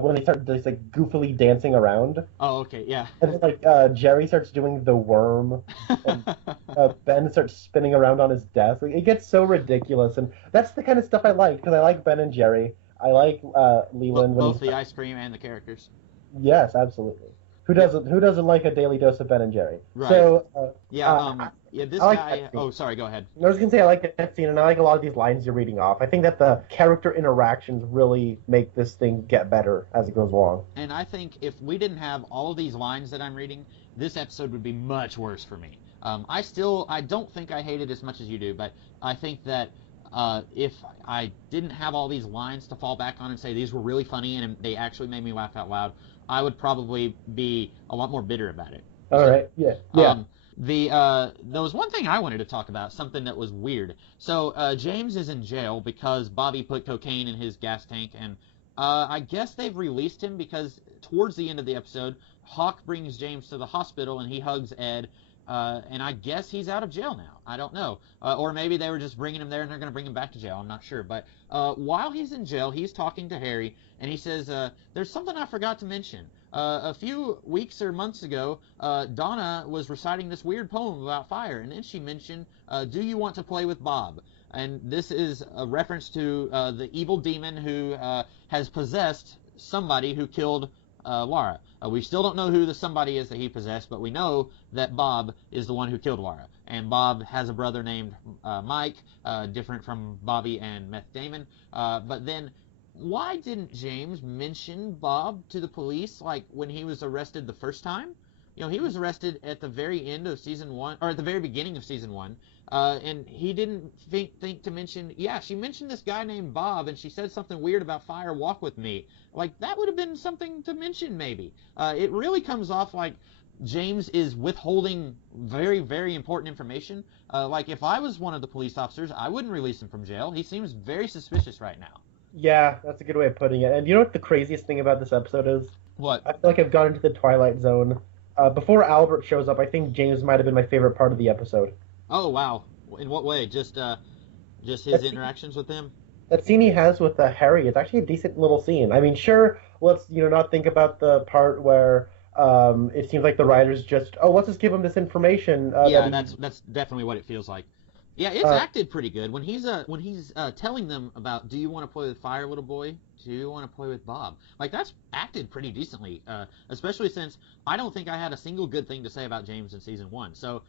when they start just like goofily dancing around. Oh, okay, yeah. And it's like Jerry starts doing the worm, and Ben starts spinning around on his desk. Like, it gets so ridiculous, and that's the kind of stuff I like, because I like Ben and Jerry. I like Leland. Both the ice cream and the characters. Yes, absolutely. Who doesn't like a daily dose of Ben and Jerry? Right. So this like guy. Oh, sorry. Go ahead. I was gonna say I like that scene, and I like a lot of these lines you're reading off. I think that the character interactions really make this thing get better as it goes along. And I think if we didn't have all of these lines that I'm reading, this episode would be much worse for me. I don't think I hate it as much as you do, but I think that if I didn't have all these lines to fall back on and say these were really funny and they actually made me laugh out loud, I would probably be a lot more bitter about it. All right. Yeah. There was one thing I wanted to talk about, something that was weird. So James is in jail because Bobby put cocaine in his gas tank, and I guess they've released him because towards the end of the episode, Hawk brings James to the hospital and he hugs Ed, and I guess he's out of jail now. I don't know. Or maybe they were just bringing him there and they're going to bring him back to jail. I'm not sure. But while he's in jail, he's talking to Harry, and he says, there's something I forgot to mention. A few weeks or months ago, Donna was reciting this weird poem about fire, and then she mentioned, do you want to play with Bob? And this is a reference to the evil demon who has possessed somebody who killed Laura. We still don't know who the somebody is that he possessed, but we know that Bob is the one who killed Laura. And Bob has a brother named Mike, different from Bobby and Meth Damon. But then, why didn't James mention Bob to the police, like when he was arrested the first time? He was arrested at the very end of season 1, or at the very beginning of season 1, and he didn't think to mention, she mentioned this guy named Bob, and she said something weird about fire, walk with me. Like, that would have been something to mention, maybe. It really comes off like James is withholding very, very important information. Like, if I was one of the police officers, I wouldn't release him from jail. He seems very suspicious right now. Yeah, that's a good way of putting it. And you know what the craziest thing about this episode is? What? I feel like I've gone into the Twilight Zone. Before Albert shows up, I think James might have been my favorite part of the episode. Oh, wow. In what way? Just his interactions with him? That scene he has with Harry is actually a decent little scene. I mean, sure, let's not think about the part where it seems like the writers just, let's just give him this information. That's definitely what it feels like. Yeah, it's acted pretty good when he's telling them about, do you want to play with fire, little boy? do you want to play with Bob? Like, that's acted pretty decently, especially since I don't think I had a single good thing to say about James in season 1. So,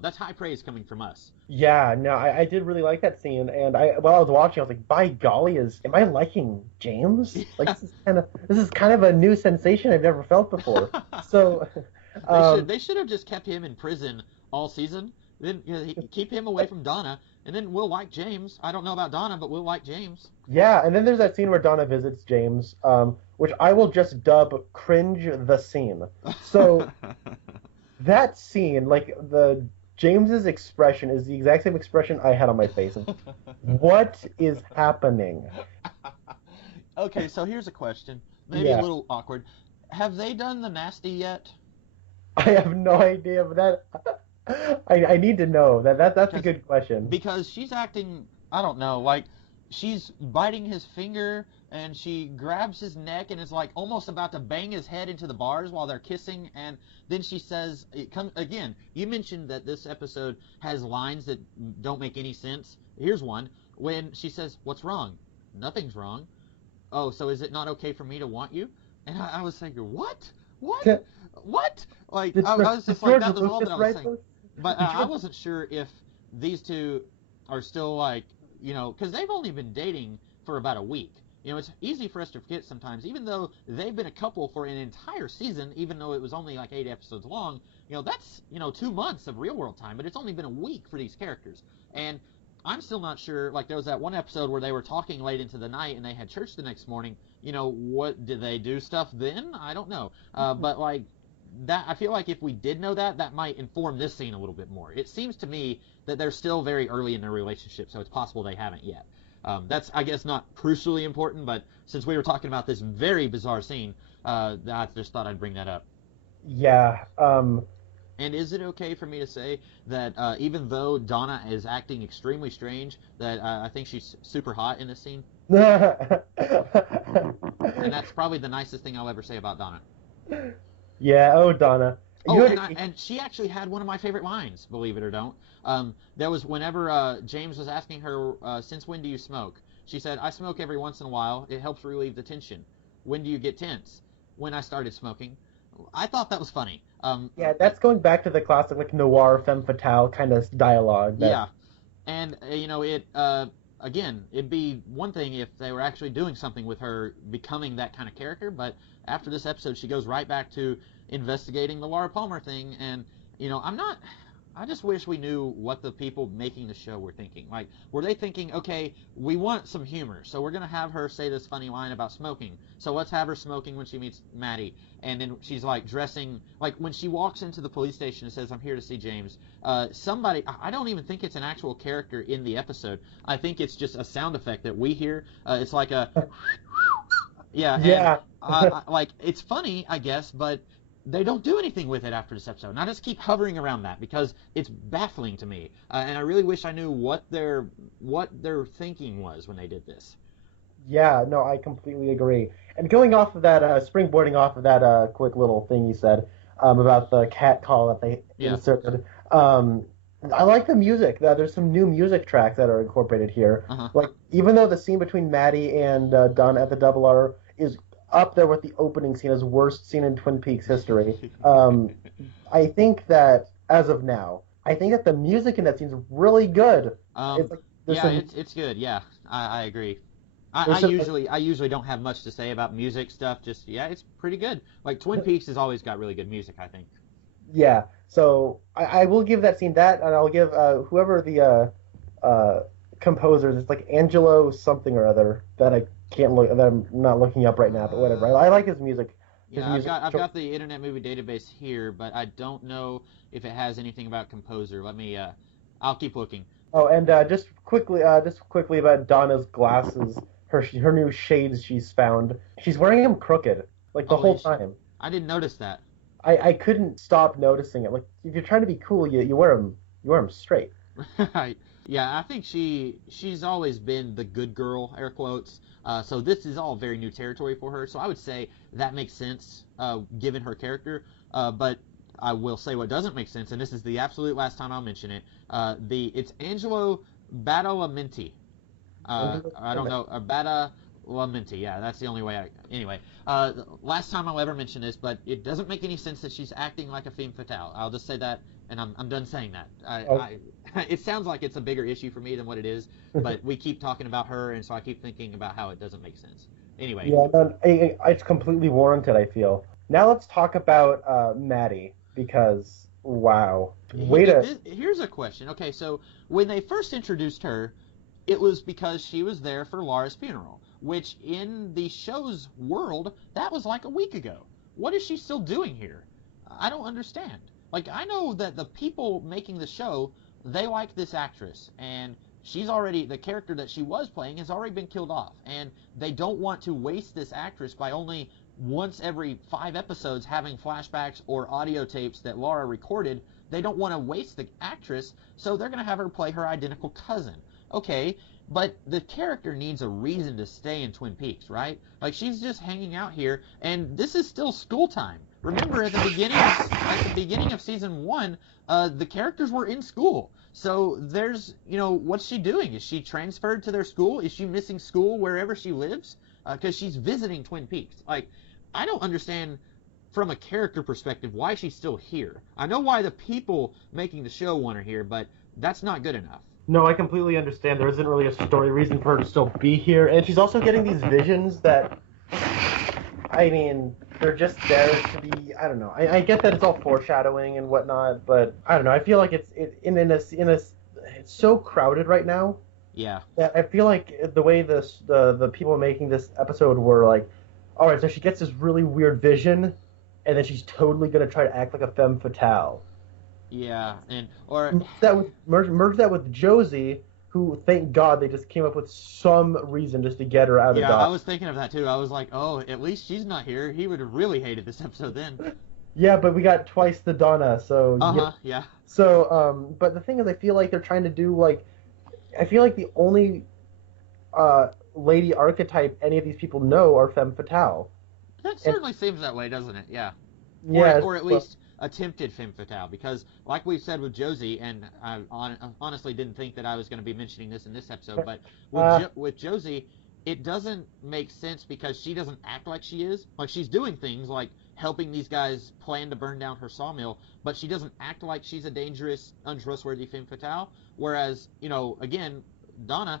that's high praise coming from us. Yeah, no, I did really like that scene, and while I was watching, I was like, by golly, am I liking James? Like, this is kind of a new sensation I've never felt before. So, they should have just kept him in prison all season. Then keep him away from Donna, and then we'll like James. I don't know about Donna, but we'll like James. Yeah, and then there's that scene where Donna visits James, which I will just dub cringe the scene. So that scene, like James's expression is the exact same expression I had on my face. What is happening? Okay, so here's a question. Maybe a little awkward. Have they done the nasty yet? I have no idea, but that I need to know. That's a good question. Because she's acting, I don't know, like she's biting his finger and she grabs his neck and is like almost about to bang his head into the bars while they're kissing, and then she says, again, you mentioned that this episode has lines that don't make any sense. Here's one, when she says, "What's wrong?" "Nothing's wrong." "Oh, so is it not okay for me to want you?" And I was thinking, what? What? Like, I was just like, that was all that I was saying. But I wasn't sure if these two are still like, because they've only been dating for about a week. It's easy for us to forget sometimes, even though they've been a couple for an entire season, even though it was only like 8 episodes long, that's, 2 months of real world time, but it's only been a week for these characters. And I'm still not sure, like there was that one episode where they were talking late into the night and they had church the next morning. What, did they do stuff then? I don't know. But like, that, I feel like if we did know that might inform this scene a little bit more. It seems to me that they're still very early in their relationship, so it's possible they haven't yet. That's, I guess, not crucially important, but since we were talking about this very bizarre scene, I just thought I'd bring that up. Yeah. And is it okay for me to say that even though Donna is acting extremely strange, that I think she's super hot in this scene? And that's probably the nicest thing I'll ever say about Donna. Yeah, Donna. And she actually had one of my favorite lines, believe it or don't. There was whenever James was asking her, "Since when do you smoke?" She said, "I smoke every once in a while. It helps relieve the tension." "When do you get tense?" "When I started smoking." I thought that was funny. Yeah, that's going back to the classic like noir femme fatale kind of dialogue. Yeah, and again, it'd be one thing if they were actually doing something with her becoming that kind of character, but after this episode, she goes right back to investigating the Laura Palmer thing, and I just wish we knew what the people making the show were thinking. Like, were they thinking, okay, we want some humor, so we're going to have her say this funny line about smoking, so let's have her smoking when she meets Maddie, and then she's like dressing, like when she walks into the police station and says, "I'm here to see James," somebody, I don't even think it's an actual character in the episode, I think it's just a sound effect that we hear, it's like a, yeah. Like, it's funny, I guess, but they don't do anything with it after this episode. And I just keep hovering around that because it's baffling to me. And I really wish I knew what their thinking was when they did this. Yeah, no, I completely agree. And going off of that, springboarding off of that quick little thing you said about the cat call that they inserted, I like the music. There's some new music tracks that are incorporated here. Uh-huh. Like, even though the scene between Maddie and Dunn at the Double R is up there with the opening scene as worst scene in Twin Peaks history. I think that, as of now, I think that the music in that scene is really good. It's good. Yeah, I agree. I usually don't have much to say about music stuff. Just, it's pretty good. Like, Twin Peaks has always got really good music, I think. Yeah, so I will give that scene that, and I'll give whoever the composers, it's like Angelo something or other that I can't look, that I'm not looking up right now, but whatever. I like his music. I've got the Internet Movie Database here, but I don't know if it has anything about composer. Let me, I'll keep looking. Oh, and just quickly about Donna's glasses, her new shades she's found. She's wearing them crooked, like the whole time. I didn't notice that. I couldn't stop noticing it. Like, if you're trying to be cool, you wear them straight. Yeah, I think she's always been the good girl, air quotes. So this is all very new territory for her. So I would say that makes sense, given her character. But I will say what doesn't make sense, and this is the absolute last time I'll mention it. It's Angelo Badalamenti. I don't know, Well, Minty, yeah, that's the only way Anyway, last time I'll ever mention this, but it doesn't make any sense that she's acting like a femme fatale. I'll just say that, and I'm done saying that. It sounds like it's a bigger issue for me than what it is, but we keep talking about her, and so I keep thinking about how it doesn't make sense. Anyway. Yeah, no, it's completely warranted, I feel. Now let's talk about Maddie, because, wow. Here's a question. Okay, so when they first introduced her, it was because she was there for Laura's funeral, which in the show's world, that was like a week ago. What is she still doing here? I don't understand. Like, I know that the people making the show, they like this actress, and the character that she was playing has already been killed off, and they don't want to waste this actress by only once every 5 episodes having flashbacks or audio tapes that Laura recorded. They don't want to waste the actress, so they're going to have her play her identical cousin. Okay, but the character needs a reason to stay in Twin Peaks, right? Like, she's just hanging out here, and this is still school time. Remember, at the beginning of season 1, the characters were in school. So there's, what's she doing? Is she transferred to their school? Is she missing school wherever she lives? Because she's visiting Twin Peaks. Like, I don't understand from a character perspective why she's still here. I know why the people making the show want her here, but that's not good enough. No, I completely understand. There isn't really a story reason for her to still be here, and she's also getting these visions that, I mean, they're just there to be. I don't know. I get that it's all foreshadowing and whatnot, but I don't know. I feel like it's so crowded right now. Yeah. That I feel like the way the people making this episode were like, all right, so she gets this really weird vision, and then she's totally gonna try to act like a femme fatale. Yeah, merge that with Josie, who, thank God, they just came up with some reason just to get her out of Dodge. Yeah, I was thinking of that too. I was like, oh, at least she's not here. He would have really hated this episode then. Yeah, but we got twice the Donna, so... yeah. So, but the thing is, I feel like they're trying to do, I feel like the only lady archetype any of these people know are femme fatale. That certainly seems that way, doesn't it? Yeah. Yeah. Or at least... attempted femme fatale, because like we've said with Josie, and I honestly didn't think that I was going to be mentioning this in this episode, but with Josie, it doesn't make sense because she doesn't act like she is. Like, she's doing things like helping these guys plan to burn down her sawmill, but she doesn't act like she's a dangerous, untrustworthy femme fatale. Whereas, again, Donna,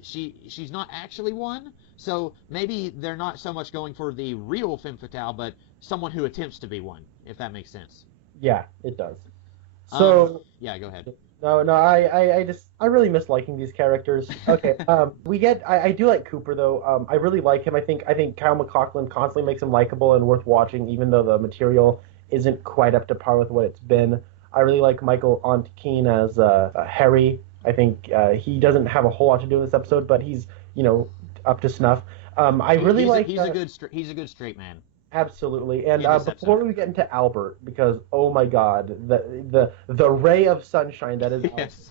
she's not actually one, so maybe they're not so much going for the real femme fatale, but someone who attempts to be one, if that makes sense. Yeah, it does. So yeah, go ahead. No, I really miss liking these characters. Okay, I do like Cooper though. I really like him. I think Kyle MacLachlan constantly makes him likable and worth watching, even though the material isn't quite up to par with what it's been. I really like Michael Ontkean as Harry. I think he doesn't have a whole lot to do in this episode, but he's up to snuff. He's a good straight man. Absolutely. And before we get into Albert, because oh my God, the ray of sunshine that is yes.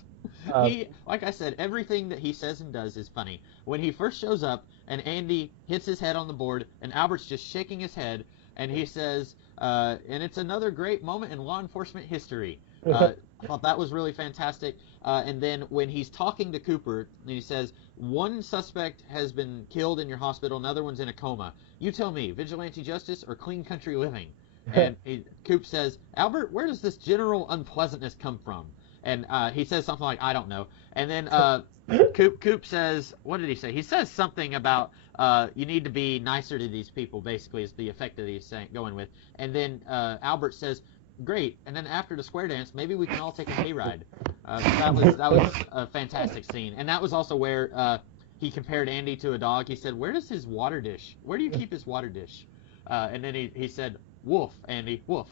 Like I said, everything that he says and does is funny. When he first shows up and Andy hits his head on the board and Albert's just shaking his head and he says, and it's another great moment in law enforcement history. I thought that was really fantastic. And then when he's talking to Cooper, and he says, one suspect has been killed in your hospital, another one's in a coma. You tell me, vigilante justice or clean country living? And Coop says, Albert, where does this general unpleasantness come from? And he says something like, I don't know. And then Coop says, what did he say? He says something about you need to be nicer to these people, basically, is the effect that he's going with. And then Albert says, great. And then after the square dance, maybe we can all take a hayride. That was a fantastic scene. And that was also where he compared Andy to a dog. He said, where do you keep his water dish? And then he said, woof, Andy, woof.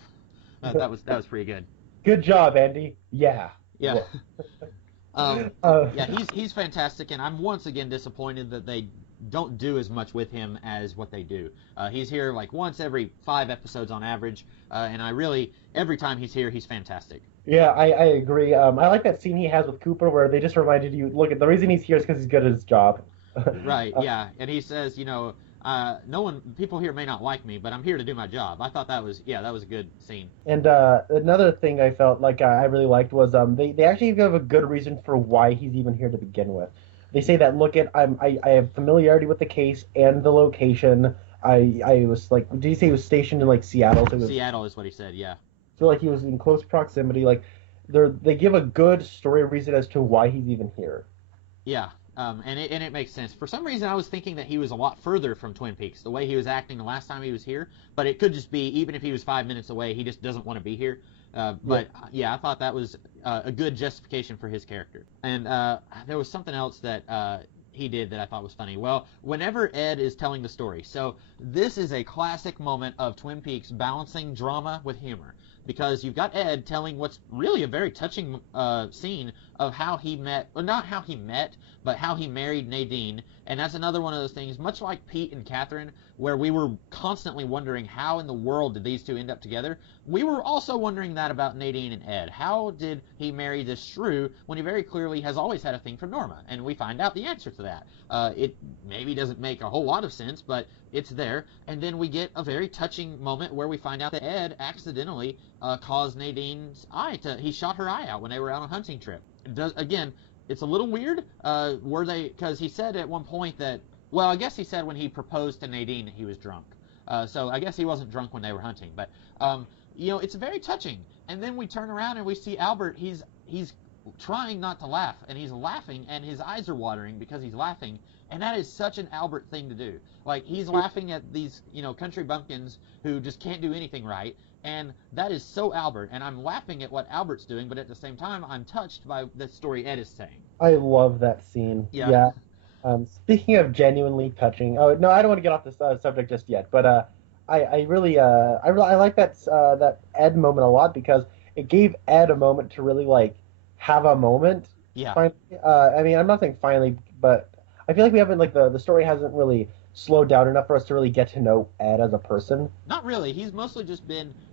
That was pretty good. Good job, Andy. Yeah. Yeah. He's fantastic, and I'm once again disappointed that they don't do as much with him as what they do. He's here like once every 5 episodes on average, and every time he's here, he's fantastic. Yeah, I agree. I like that scene he has with Cooper where they just reminded you, look, the reason he's here is because he's good at his job. Right, yeah, and he says, people here may not like me, but I'm here to do my job. I thought that was a good scene. And another thing I felt like I really liked was they actually give a good reason for why he's even here to begin with. they say that look at I have familiarity with the case and the location. I was like, did he say he was stationed in like Seattle? So it was, Seattle is what he said. Yeah. so like he was in close proximity. Like they give a good story reason as to why he's even here. Yeah, and it makes sense. For some reason, I was thinking that he was a lot further from Twin Peaks, the way he was acting the last time he was here. But it could just be, even if he was 5 minutes away, he just doesn't want to be here. But yeah, I thought that was a good justification for his character. And there was something else that he did that I thought was funny. Well, whenever Ed is telling the story, so this is a classic moment of Twin Peaks balancing drama with humor. Because you've got Ed telling what's really a very touching scene of how he met, well, not how he met, but how he married Nadine. And that's another one of those things, much like Pete and Catherine, where we were constantly wondering how in the world did these two end up together. We were also wondering that about Nadine and Ed. How did he marry this shrew when he very clearly has always had a thing for Norma? And we find out the answer to that. It maybe doesn't make a whole lot of sense, but it's there. And then we get a very touching moment where we find out that Ed accidentally caused Nadine's he shot her eye out when they were on a hunting trip. Again, it's a little weird. Because he said at one point that, well, I guess he said when he proposed to Nadine that he was drunk. So I guess he wasn't drunk when they were hunting. But, it's very touching. And then we turn around and we see Albert. He's trying not to laugh, and he's laughing, and his eyes are watering because he's laughing. And that is such an Albert thing to do. Like, he's laughing at these, country bumpkins who just can't do anything right. And that is so Albert. And I'm laughing at what Albert's doing, but at the same time, I'm touched by the story Ed is saying. I love that scene. Yeah. Speaking of genuinely touching, oh no, I don't want to get off this subject just yet, but I like that Ed moment a lot because it gave Ed a moment to really like have a moment. Yeah. Finally. I mean, I'm not saying finally, but I feel like we haven't, like, the story hasn't really slowed down enough for us to really get to know Ed as a person. Not really. He's mostly just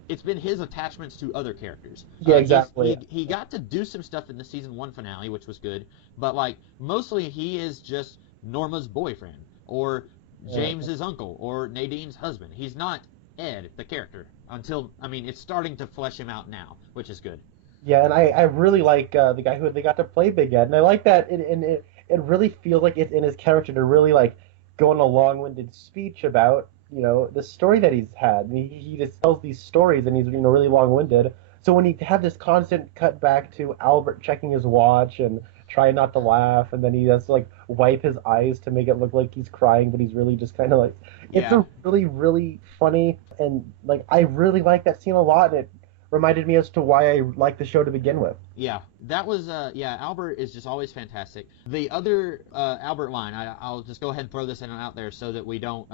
it's been his attachments to other characters. Yeah, exactly. He got to do some stuff in the season 1 finale, which was good, but like mostly he is just Norma's boyfriend or James's uncle or Nadine's husband. He's not Ed, the character, it's starting to flesh him out now, which is good. Yeah, and I really like the guy who they got to play Big Ed, and I like that it really feels like it's in his character to really like go on a long-winded speech about the story that he's had. And he just tells these stories, and he's really long-winded. So when he had this constant cut back to Albert checking his watch and trying not to laugh, and then he has to like wipe his eyes to make it look like he's crying, but he's really just kind of like, it's a really, really funny, and like I really like that scene a lot, and it reminded me as to why I like the show to begin with. Yeah, that was Albert is just always fantastic. The other Albert line, I'll just go ahead and throw this in and out there so that we don't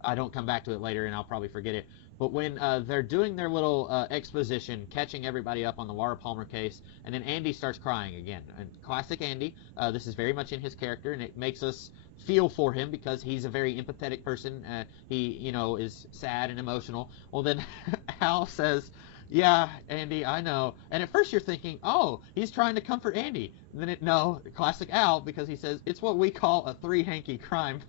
I don't come back to it later and I'll probably forget it. But when they're doing their little exposition, catching everybody up on the Laura Palmer case, and then Andy starts crying again. And classic Andy, this is very much in his character, and it makes us feel for him because he's a very empathetic person. He, is sad and emotional. Well, then Al says, "Yeah, Andy, I know." And at first you're thinking, oh, he's trying to comfort Andy. And then no, classic Al, because he says, "It's what we call a three-hanky crime."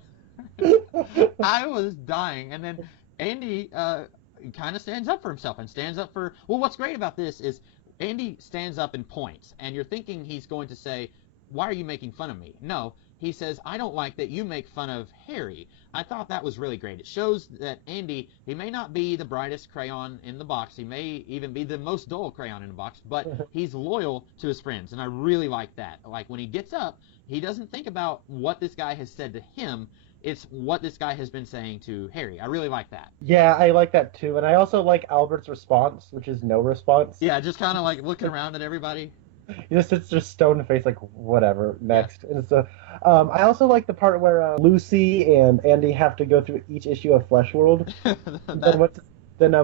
I was dying. And then Andy kind of stands up for himself and stands up for... Well, what's great about this is Andy stands up and points. And you're thinking he's going to say, "Why are you making fun of me?" No. He says, "I don't like that you make fun of Harry." I thought that was really great. It shows that Andy, he may not be the brightest crayon in the box. He may even be the most dull crayon in the box, but he's loyal to his friends, and I really like that. Like, when he gets up, he doesn't think about what this guy has said to him. It's what this guy has been saying to Harry. I really like that. Yeah, I like that too, and I also like Albert's response, which is no response. Yeah, just kind of like looking around at everybody. He just sits there stone-faced, like, whatever, next. Yeah. And so, I also like the part where Lucy and Andy have to go through each issue of Flesh World. Then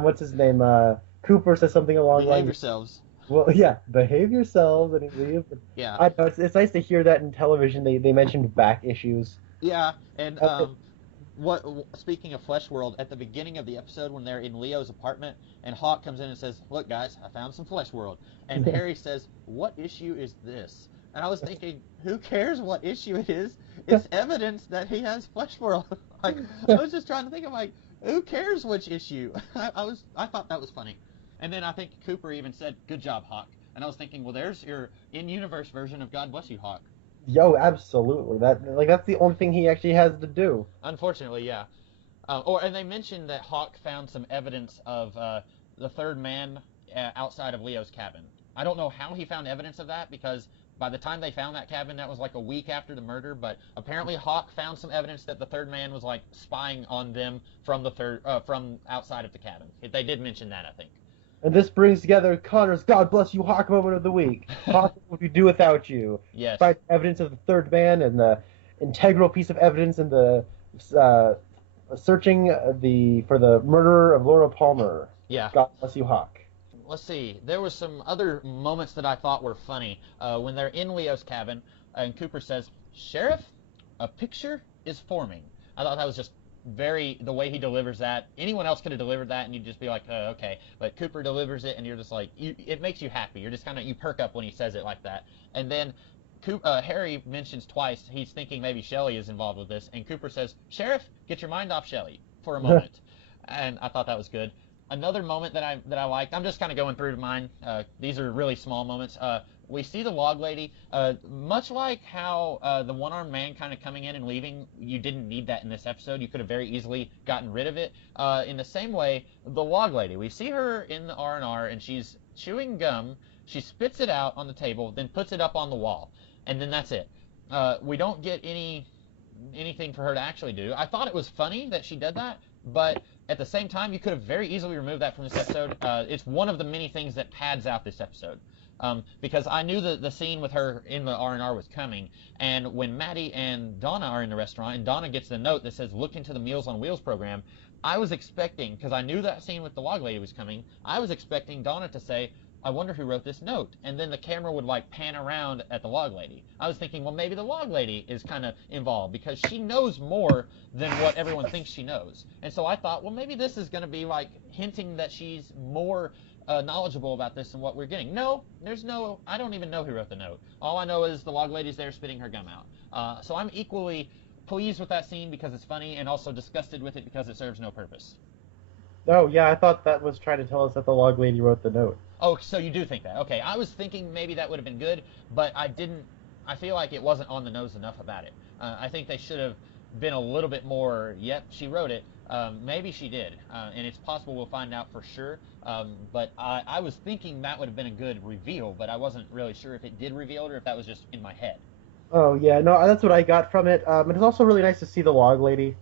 what's his name? Cooper says something along the lines. Behave yourselves. Well, yeah, behave yourselves. And yeah. I know, it's nice to hear that in television. They mentioned back issues. Yeah, and speaking of Flesh World, at the beginning of the episode when they're in Leo's apartment and Hawk comes in and says, "Look, guys, I found some Flesh World," and Harry says, "What issue is this?" And I was thinking, who cares what issue it is? It's evidence that he has Flesh World. Like, I was just trying to think of, like, who cares which issue? I thought that was funny. And then I think Cooper even said, "Good job, Hawk." And I was thinking, well, there's your in-universe version of "God bless you, Hawk." Yo, absolutely. That's the only thing he actually has to do. Unfortunately, yeah. And they mentioned that Hawk found some evidence of the third man outside of Leo's cabin. I don't know how he found evidence of that because by the time they found that cabin, that was like a week after the murder. But apparently, Hawk found some evidence that the third man was like spying on them from from outside of the cabin. They did mention that, I think. And this brings together Connor's God bless you Hawk moment of the week. Hawk, what would we do without you? Yes. Find evidence of the third man and the integral piece of evidence in the uh, searching for the murderer of Laura Palmer. Yeah. God bless you Hawk. Let's see. There was some other moments that I thought were funny. When they're in Leo's cabin, and Cooper says, "Sheriff, a picture is forming." I thought that was just the way he delivers that. Anyone else could have delivered that, and you'd just be like, "Oh, okay." But Cooper delivers it, and you're just like, it makes you happy. You're just kind of, you perk up when he says it like that. And then Harry mentions twice he's thinking maybe Shelley is involved with this, and Cooper says, "Sheriff, get your mind off Shelley for a moment." And I thought that was good. Another moment that I liked, I'm just kind of going through mine. These are really small moments. We see the log lady, much like how the one-armed man kind of coming in and leaving, you didn't need that in this episode. You could have very easily gotten rid of it. In the same way, the log lady, we see her in the R&R, and she's chewing gum. She spits it out on the table, then puts it up on the wall, and then that's it. We don't get anything for her to actually do. I thought it was funny that she did that, but at the same time, you could have very easily removed that from this episode. It's one of the many things that pads out this episode. Because I knew the scene with her in the R&R was coming, and when Maddie and Donna are in the restaurant, and Donna gets the note that says, "Look into the Meals on Wheels program," I was expecting, because I knew that scene with the log lady was coming, I was expecting Donna to say, "I wonder who wrote this note," and then the camera would like pan around at the log lady. I was thinking, well, maybe the log lady is kind of involved because she knows more than what everyone thinks she knows. And so I thought, well, maybe this is going to be like hinting that she's more knowledgeable about this than what we're getting. No, I don't even know who wrote the note. All I know is the log lady's there spitting her gum out. So I'm equally pleased with that scene because it's funny, and also disgusted with it because it serves no purpose. Oh yeah, I thought that was trying to tell us that the log lady wrote the note. Oh, so you do think that? Okay, I was thinking maybe that would have been good, but I didn't. I feel like it wasn't on the nose enough about it. I think they should have been a little bit more. Yep, she wrote it. Maybe she did, and it's possible we'll find out for sure. But I was thinking that would have been a good reveal, but I wasn't really sure if it did reveal it or if that was just in my head. Oh yeah, no, that's what I got from it. It's also really nice to see the log lady.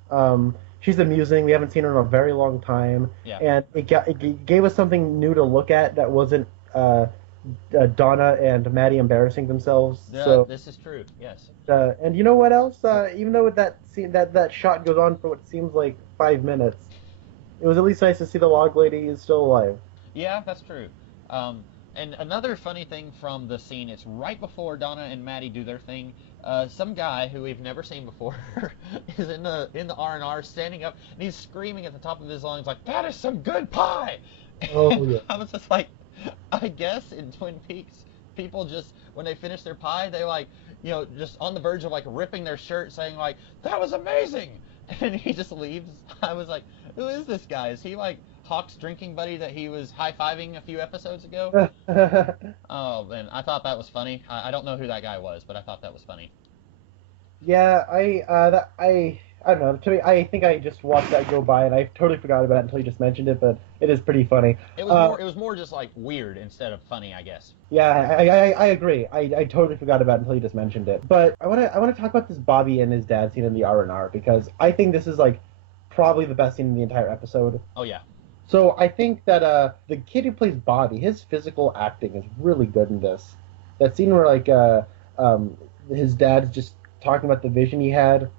She's amusing. We haven't seen her in a very long time, Yeah. and it gave us something new to look at that wasn't Donna and Maddie embarrassing themselves. So This is true. Yes. and you know what else? Even though that scene, that shot goes on for what seems like 5 minutes, it was at least nice to see the log lady is still alive. Yeah, that's true. And another funny thing from the scene, it's right before Donna and Maddie do their thing. Some guy who we've never seen before is in the R&R standing up, and he's screaming at the top of his lungs like, "That is some good pie!" Oh yeah. I was just like, I guess in Twin Peaks, people just, when they finish their pie, they like, just on the verge of like ripping their shirt, saying like, "That was amazing," and he just leaves. I was like, who is this guy? Is he like Hawk's drinking buddy that he was high-fiving a few episodes ago? Oh, man, I thought that was funny. I don't know who that guy was, but I thought that was funny. Yeah, I don't know. To me, I think I just watched that go by, and I totally forgot about it until you just mentioned it. But it is pretty funny. It was more just like weird instead of funny, I guess. Yeah, I agree. I totally forgot about it until you just mentioned it. But I want to talk about this Bobby and his dad scene in the R&R because I think this is like probably the best scene in the entire episode. Oh yeah. So I think that the kid who plays Bobby, his physical acting is really good in this. That scene where like his dad's just talking about the vision he had,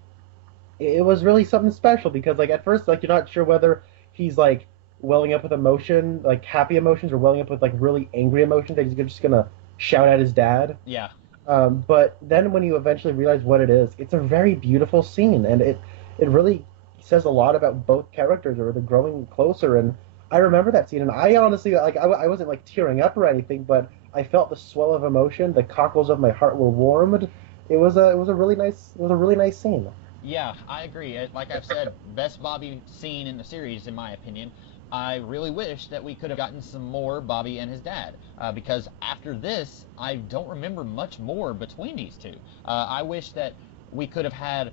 it was really something special because like at first like you're not sure whether he's like welling up with emotion, like happy emotions, or welling up with like really angry emotions that he's just gonna shout at his dad. Yeah. But then when you eventually realize what it is, it's a very beautiful scene, and it really says a lot about both characters, or they're growing closer. And I remember that scene, and I honestly like I wasn't like tearing up or anything, but I felt the swell of emotion. The cockles of my heart were warmed. It was a really nice scene. Yeah, I agree. Like I've said, best Bobby scene in the series, in my opinion. I really wish that we could have gotten some more Bobby and his dad, because after this, I don't remember much more between these two. I wish that we could have had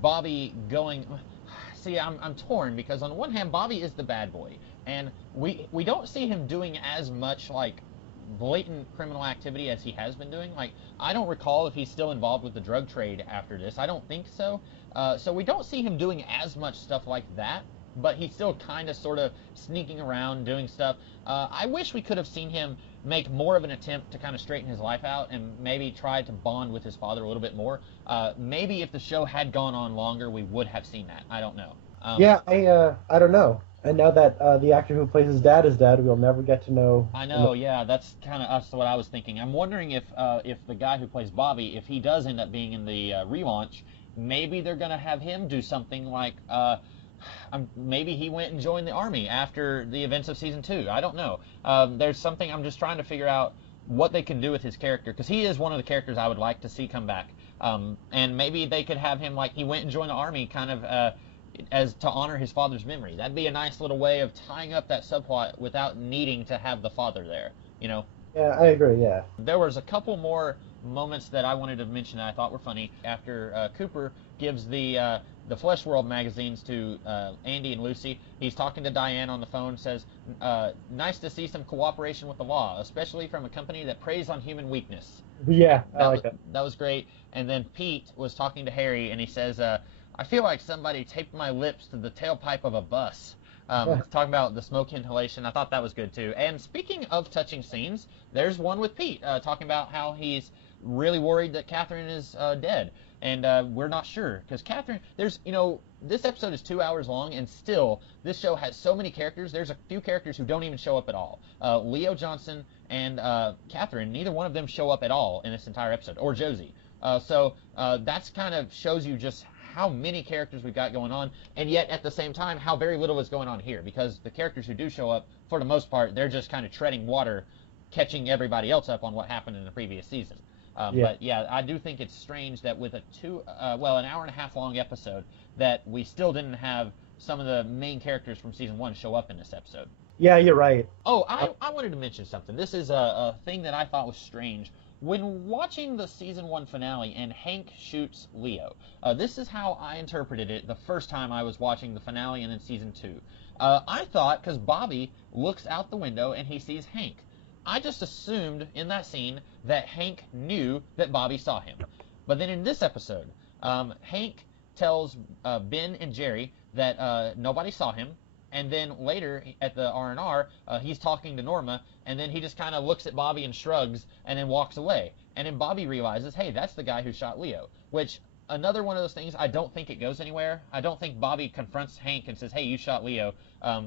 Bobby going. See, I'm torn because on one hand, Bobby is the bad boy, and we don't see him doing as much like blatant criminal activity as he has been doing. Like, I don't recall if he's still involved with the drug trade after this. I don't think so. So we don't see him doing as much stuff like that, but he's still kind of sort of sneaking around doing stuff. I wish we could have seen him make more of an attempt to kind of straighten his life out and maybe try to bond with his father a little bit more. Maybe if the show had gone on longer, we would have seen that. I don't know. I don't know. And now that the actor who plays his dad is dead, we'll never get to know. I know, yeah, that's kind of what I was thinking. I'm wondering if the guy who plays Bobby, if he does end up being in the relaunch, maybe they're going to have him do something like, maybe he went and joined the army after the events of season 2. I don't know. There's something I'm just trying to figure out what they can do with his character, because he is one of the characters I would like to see come back. And maybe they could have him, like, he went and joined the army kind of as to honor his father's memory. That'd be a nice little way of tying up that subplot without needing to have the father there, you know? Yeah, I agree, yeah. There was a couple more moments that I wanted to mention that I thought were funny. After Cooper gives the Flesh World magazines to Andy and Lucy, he's talking to Diane on the phone, says, nice to see some cooperation with the law, especially from a company that preys on human weakness. Yeah, I like that. That was great. And then Pete was talking to Harry, and he says, I feel like somebody taped my lips to the tailpipe of a bus. Talking about the smoke inhalation. I thought that was good, too. And speaking of touching scenes, there's one with Pete talking about how he's really worried that Catherine is dead. And we're not sure. Because Catherine, this episode is 2 hours long, and still, this show has so many characters. There's a few characters who don't even show up at all. Leo Johnson and Catherine, neither one of them show up at all in this entire episode. Or Josie. So that's kind of shows you just how many characters we've got going on, and yet at the same time how very little is going on here, because the characters who do show up, for the most part, they're just kind of treading water, catching everybody else up on what happened in the previous season. But yeah, I do think it's strange that with an hour and a half long episode, that we still didn't have some of the main characters from season 1 show up in this episode. Yeah, you're right. Oh, I wanted to mention something. This is a thing that I thought was strange. When watching the season 1 finale and Hank shoots Leo, this is how I interpreted it the first time I was watching the finale and then season 2. I thought, because Bobby looks out the window and he sees Hank, I just assumed in that scene that Hank knew that Bobby saw him. But then in this episode, Hank tells Ben and Jerry that nobody saw him. And then later at the R&R, he's talking to Norma, and then he just kind of looks at Bobby and shrugs, and then walks away. And then Bobby realizes, hey, that's the guy who shot Leo. Which, another one of those things, I don't think it goes anywhere. I don't think Bobby confronts Hank and says, hey, you shot Leo.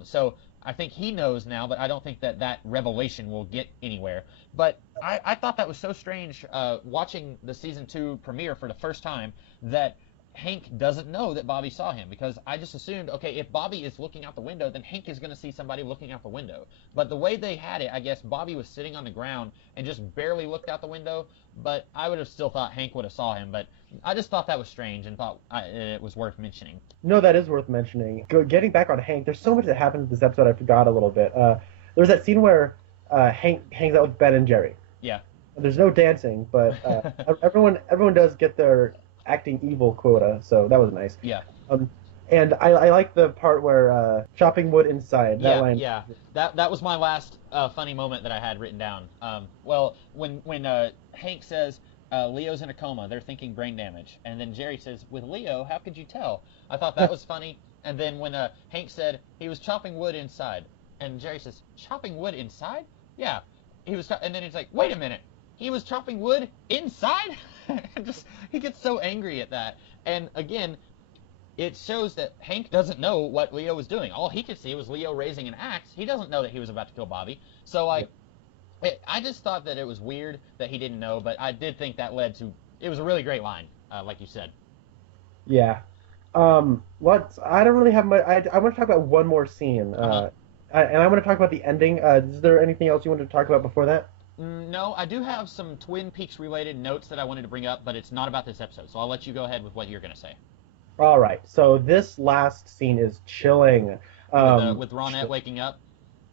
So I think he knows now, but I don't think that revelation will get anywhere. But I thought that was so strange, watching the season 2 premiere for the first time, that Hank doesn't know that Bobby saw him, because I just assumed, okay, if Bobby is looking out the window, then Hank is going to see somebody looking out the window. But the way they had it, I guess Bobby was sitting on the ground and just barely looked out the window, but I would have still thought Hank would have saw him. But I just thought that was strange and thought it was worth mentioning. No, that is worth mentioning. Getting back on Hank, there's so much that happens in this episode I forgot a little bit. There's that scene where Hank hangs out with Ben and Jerry. Yeah. There's no dancing, but everyone does get their acting evil quota, so that was nice. Yeah. And I like the part where chopping wood inside. That line. Yeah. That was my last funny moment that I had written down. Well, when Hank says Leo's in a coma, they're thinking brain damage, and then Jerry says, with Leo, how could you tell? I thought that was funny. And then when Hank said he was chopping wood inside, and Jerry says, chopping wood inside? Yeah. He was, and then he's like, wait a minute. He was chopping wood inside? He gets so angry at that. And again, it shows that Hank doesn't know what Leo was doing. All he could see was Leo raising an axe. He doesn't know that he was about to kill Bobby. So I just thought that it was weird that he didn't know, but I did think that led to, it was a really great line, like you said. Yeah. I don't really have much. I want to talk about one more scene. And I want to talk about the ending. Is there anything else you wanted to talk about before that? No, I do have some Twin Peaks related notes that I wanted to bring up, but it's not about this episode, so I'll let you go ahead with what you're going to say. All right, so this last scene is chilling. with Ronette waking up.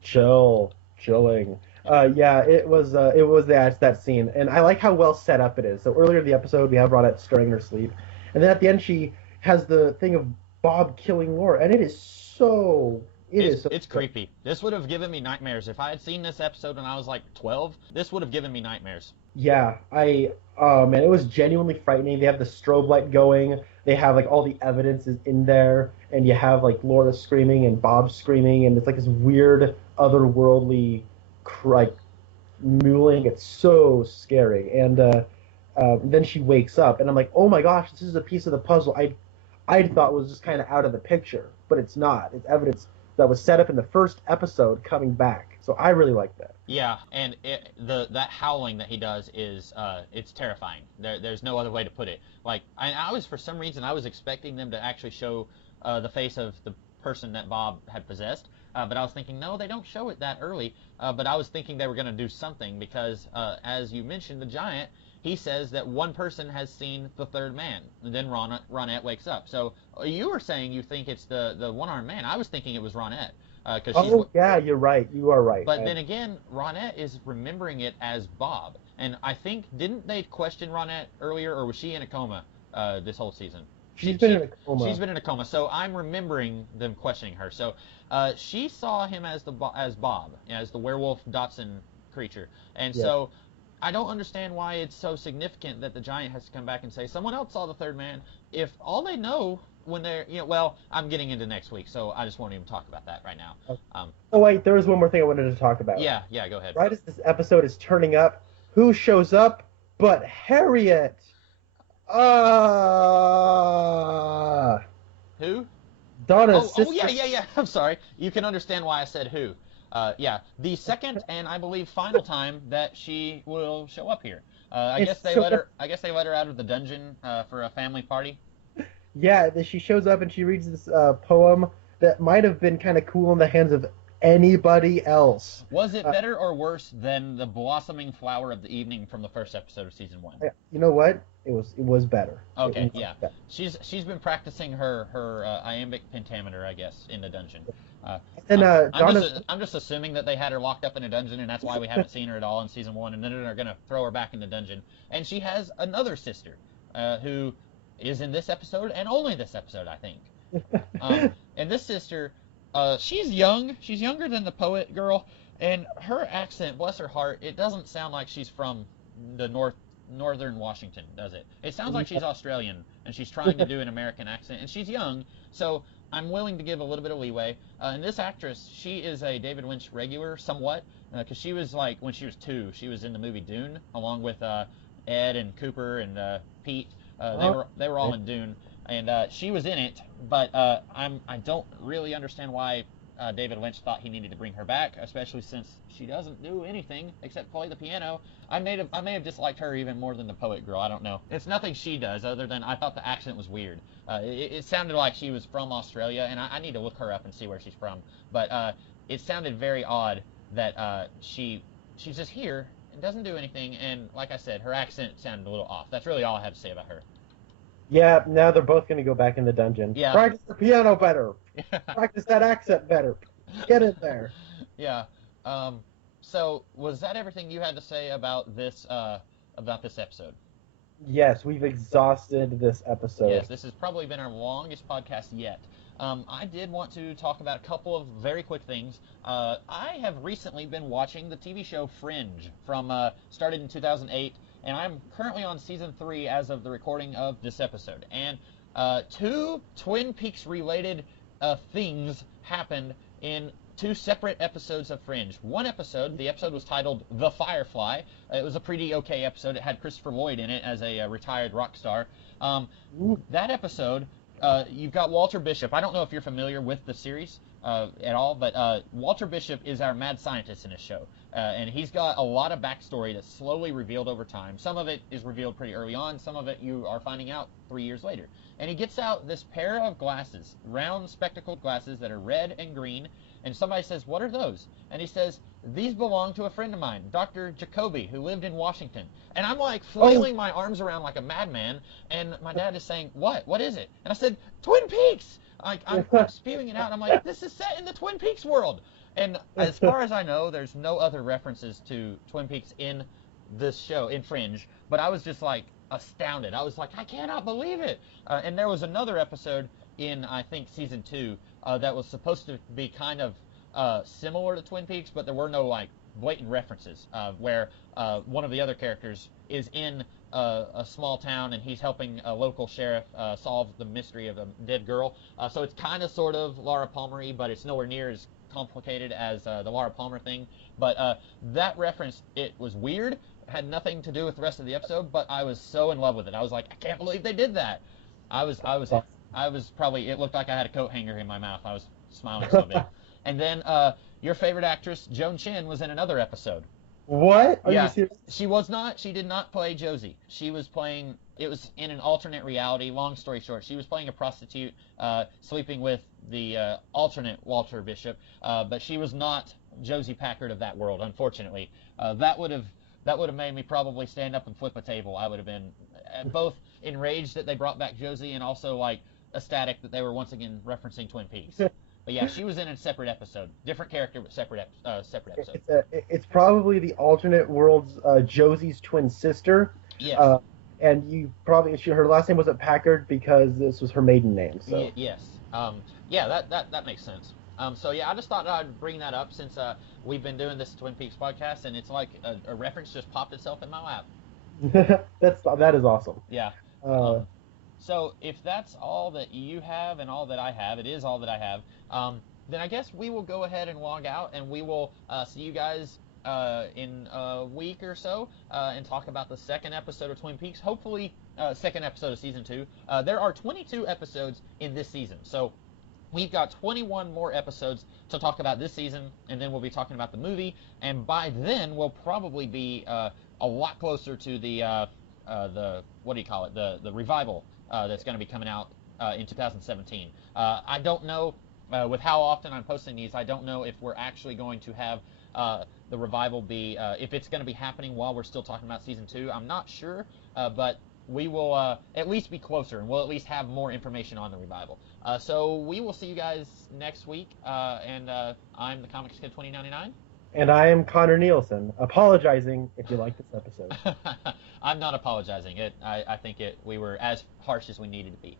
Chilling. Yeah, that scene, and I like how well set up it is. So earlier in the episode, we have Ronette stirring in her sleep, and then at the end, she has the thing of Bob killing Laura, and it's creepy. This would have given me nightmares if I had seen this episode when I was like 12. This would have given me nightmares. Yeah, oh man, it was genuinely frightening. They have the strobe light going. They have like all the evidence is in there, and you have like Laura screaming and Bob screaming, and it's like this weird otherworldly, like mewling. It's so scary. And then she wakes up, and I'm like, oh my gosh, this is a piece of the puzzle I thought was just kind of out of the picture, but it's not. It's evidence that was set up in the first episode coming back. So I really like that. Yeah, and that howling that he does is it's terrifying. There's no other way to put it. Like I was, for some reason, I was expecting them to actually show the face of the person that Bob had possessed, but I was thinking, no, they don't show it that early. But I was thinking they were going to do something because, as you mentioned, the giant, he says that one person has seen the third man, and then Ronette wakes up. So you were saying you think it's the one-armed man. I was thinking it was Ronette. Yeah, you're right. You are right. But then again, Ronette is remembering it as Bob. And I think, didn't they question Ronette earlier, or was she in a coma this whole season? She's been in a coma. She's been in a coma. So I'm remembering them questioning her. So she saw him as Bob, as the werewolf Dotson creature. And so I don't understand why it's so significant that the giant has to come back and say someone else saw the third man, if all they know when they're, well, I'm getting into next week, so I just won't even talk about that right now. Oh wait, there was one more thing I wanted to talk about. Yeah, go ahead. Right as this episode is turning up, who shows up but Harriet? Who? Donna's sister. Oh, yeah. I'm sorry. You can understand why I said who. The second and I believe final time that she will show up here. I guess they let her out of the dungeon for a family party. Yeah, she shows up and she reads this poem that might have been kind of cool in the hands of anybody else. Was it better or worse than the blossoming flower of the evening from the first episode of season 1? You know what? It was better. Okay, yeah. Better. She's been practicing her iambic pentameter, I guess, in the dungeon. I'm just assuming that they had her locked up in a dungeon, and that's why we haven't seen her at all in season 1, and then they're going to throw her back in the dungeon. And she has another sister who is in this episode, and only this episode, I think. And this sister, she's young. She's younger than the poet girl, and her accent, bless her heart, it doesn't sound like she's from the northern Washington, does it? It sounds like she's Australian, and she's trying to do an American accent, and she's young, so I'm willing to give a little bit of leeway. And this actress, she is a David Lynch regular, somewhat, because she was like, when she was 2, she was in the movie Dune, along with Ed and Cooper and Pete. They were all in Dune, and she was in it, but I don't really understand why David Lynch thought he needed to bring her back, especially since she doesn't do anything except play the piano. I may have disliked her even more than the poet girl. I don't know. It's nothing she does other than I thought the accent was weird. It sounded like she was from Australia, and I need to look her up and see where she's from. But it sounded very odd that she's just here and doesn't do anything. And like I said, her accent sounded a little off. That's really all I have to say about her. Yeah, now they're both going to go back in the dungeon. Yeah. Practice the piano better. Practice that accent better. Get in there. Yeah. So was that everything you had to say about this episode? Yes, we've exhausted this episode. Yes, this has probably been our longest podcast yet. I did want to talk about a couple of very quick things. I have recently been watching the TV show Fringe started in 2008, and I'm currently on season 3 as of the recording of this episode. And 2 Twin Peaks related things happened in 2 separate episodes of Fringe. One episode, the episode was titled The Firefly. It was a pretty okay episode. It had Christopher Lloyd in it as a retired rock star. That episode, you've got Walter Bishop. I don't know if you're familiar with the series at all, but Walter Bishop is our mad scientist in this show. And he's got a lot of backstory that's slowly revealed over time. Some of it is revealed pretty early on. Some of it you are finding out 3 years later. And he gets out this pair of glasses, round spectacled glasses that are red and green. And somebody says, "What are those?" And he says, "These belong to a friend of mine, Dr. Jacoby, who lived in Washington." And I'm like flailing my arms around like a madman, and my dad is saying, "What? What is it?" And I said, "Twin Peaks!" I'm spewing it out. I'm like, "This is set in the Twin Peaks world." And as far as I know, there's no other references to Twin Peaks in this show, in Fringe, but I was just like astounded. I was like, I cannot believe it. And there was another episode in, I think, season 2 that was supposed to be kind of similar to Twin Peaks, but there were no like blatant references where one of the other characters is in a small town and he's helping a local sheriff solve the mystery of a dead girl. So it's kind of sort of Laura Palmer-y, but it's nowhere near as complicated as the Laura Palmer thing. But that reference, it was weird. It had nothing to do with the rest of the episode, but I was so in love with it. I was like, I can't believe they did that. I was probably, it looked like I had a coat hanger in my mouth. I was smiling so big. And then your favorite actress, Joan Chen, was in another episode. What? Are you serious? She did not play Josie. She was playing, it was in an alternate reality. Long story short, she was playing a prostitute, sleeping with the alternate Walter Bishop, but she was not Josie Packard of that world, unfortunately. That would have made me probably stand up and flip a table. I would have been both enraged that they brought back Josie and also like ecstatic that they were once again referencing Twin Peaks. But yeah, she was in a separate episode, different character, but separate episode. It's probably the alternate world's Josie's twin sister. Yes. And you probably her last name wasn't Packard because this was her maiden name. So yes. Yeah, that makes sense. So yeah, I just thought I'd bring that up since we've been doing this Twin Peaks podcast, and it's like a reference just popped itself in my lap. that is awesome. Yeah. So if that's all that you have and all that I have, it is all that I have, then I guess we will go ahead and log out, and we will see you guys in a week or so and talk about the second episode of Twin Peaks, hopefully second episode of Season 2. There are 22 episodes in this season, so we've got 21 more episodes to talk about this season, and then we'll be talking about the movie, and by then we'll probably be a lot closer to the what do you call it, the revival that's going to be coming out in 2017. I don't know, with how often I'm posting these, I don't know if we're actually going to have the revival be, if it's going to be happening while we're still talking about Season 2. I'm not sure, but we will at least be closer, and we'll at least have more information on the revival. So we will see you guys next week, and I'm the Comics Kid 2099. And I am Connor Nielsen, apologizing if you like this episode. I'm not apologizing. I think we were as harsh as we needed to be.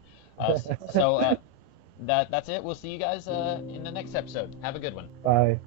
That's it. We'll see you guys in the next episode. Have a good one. Bye.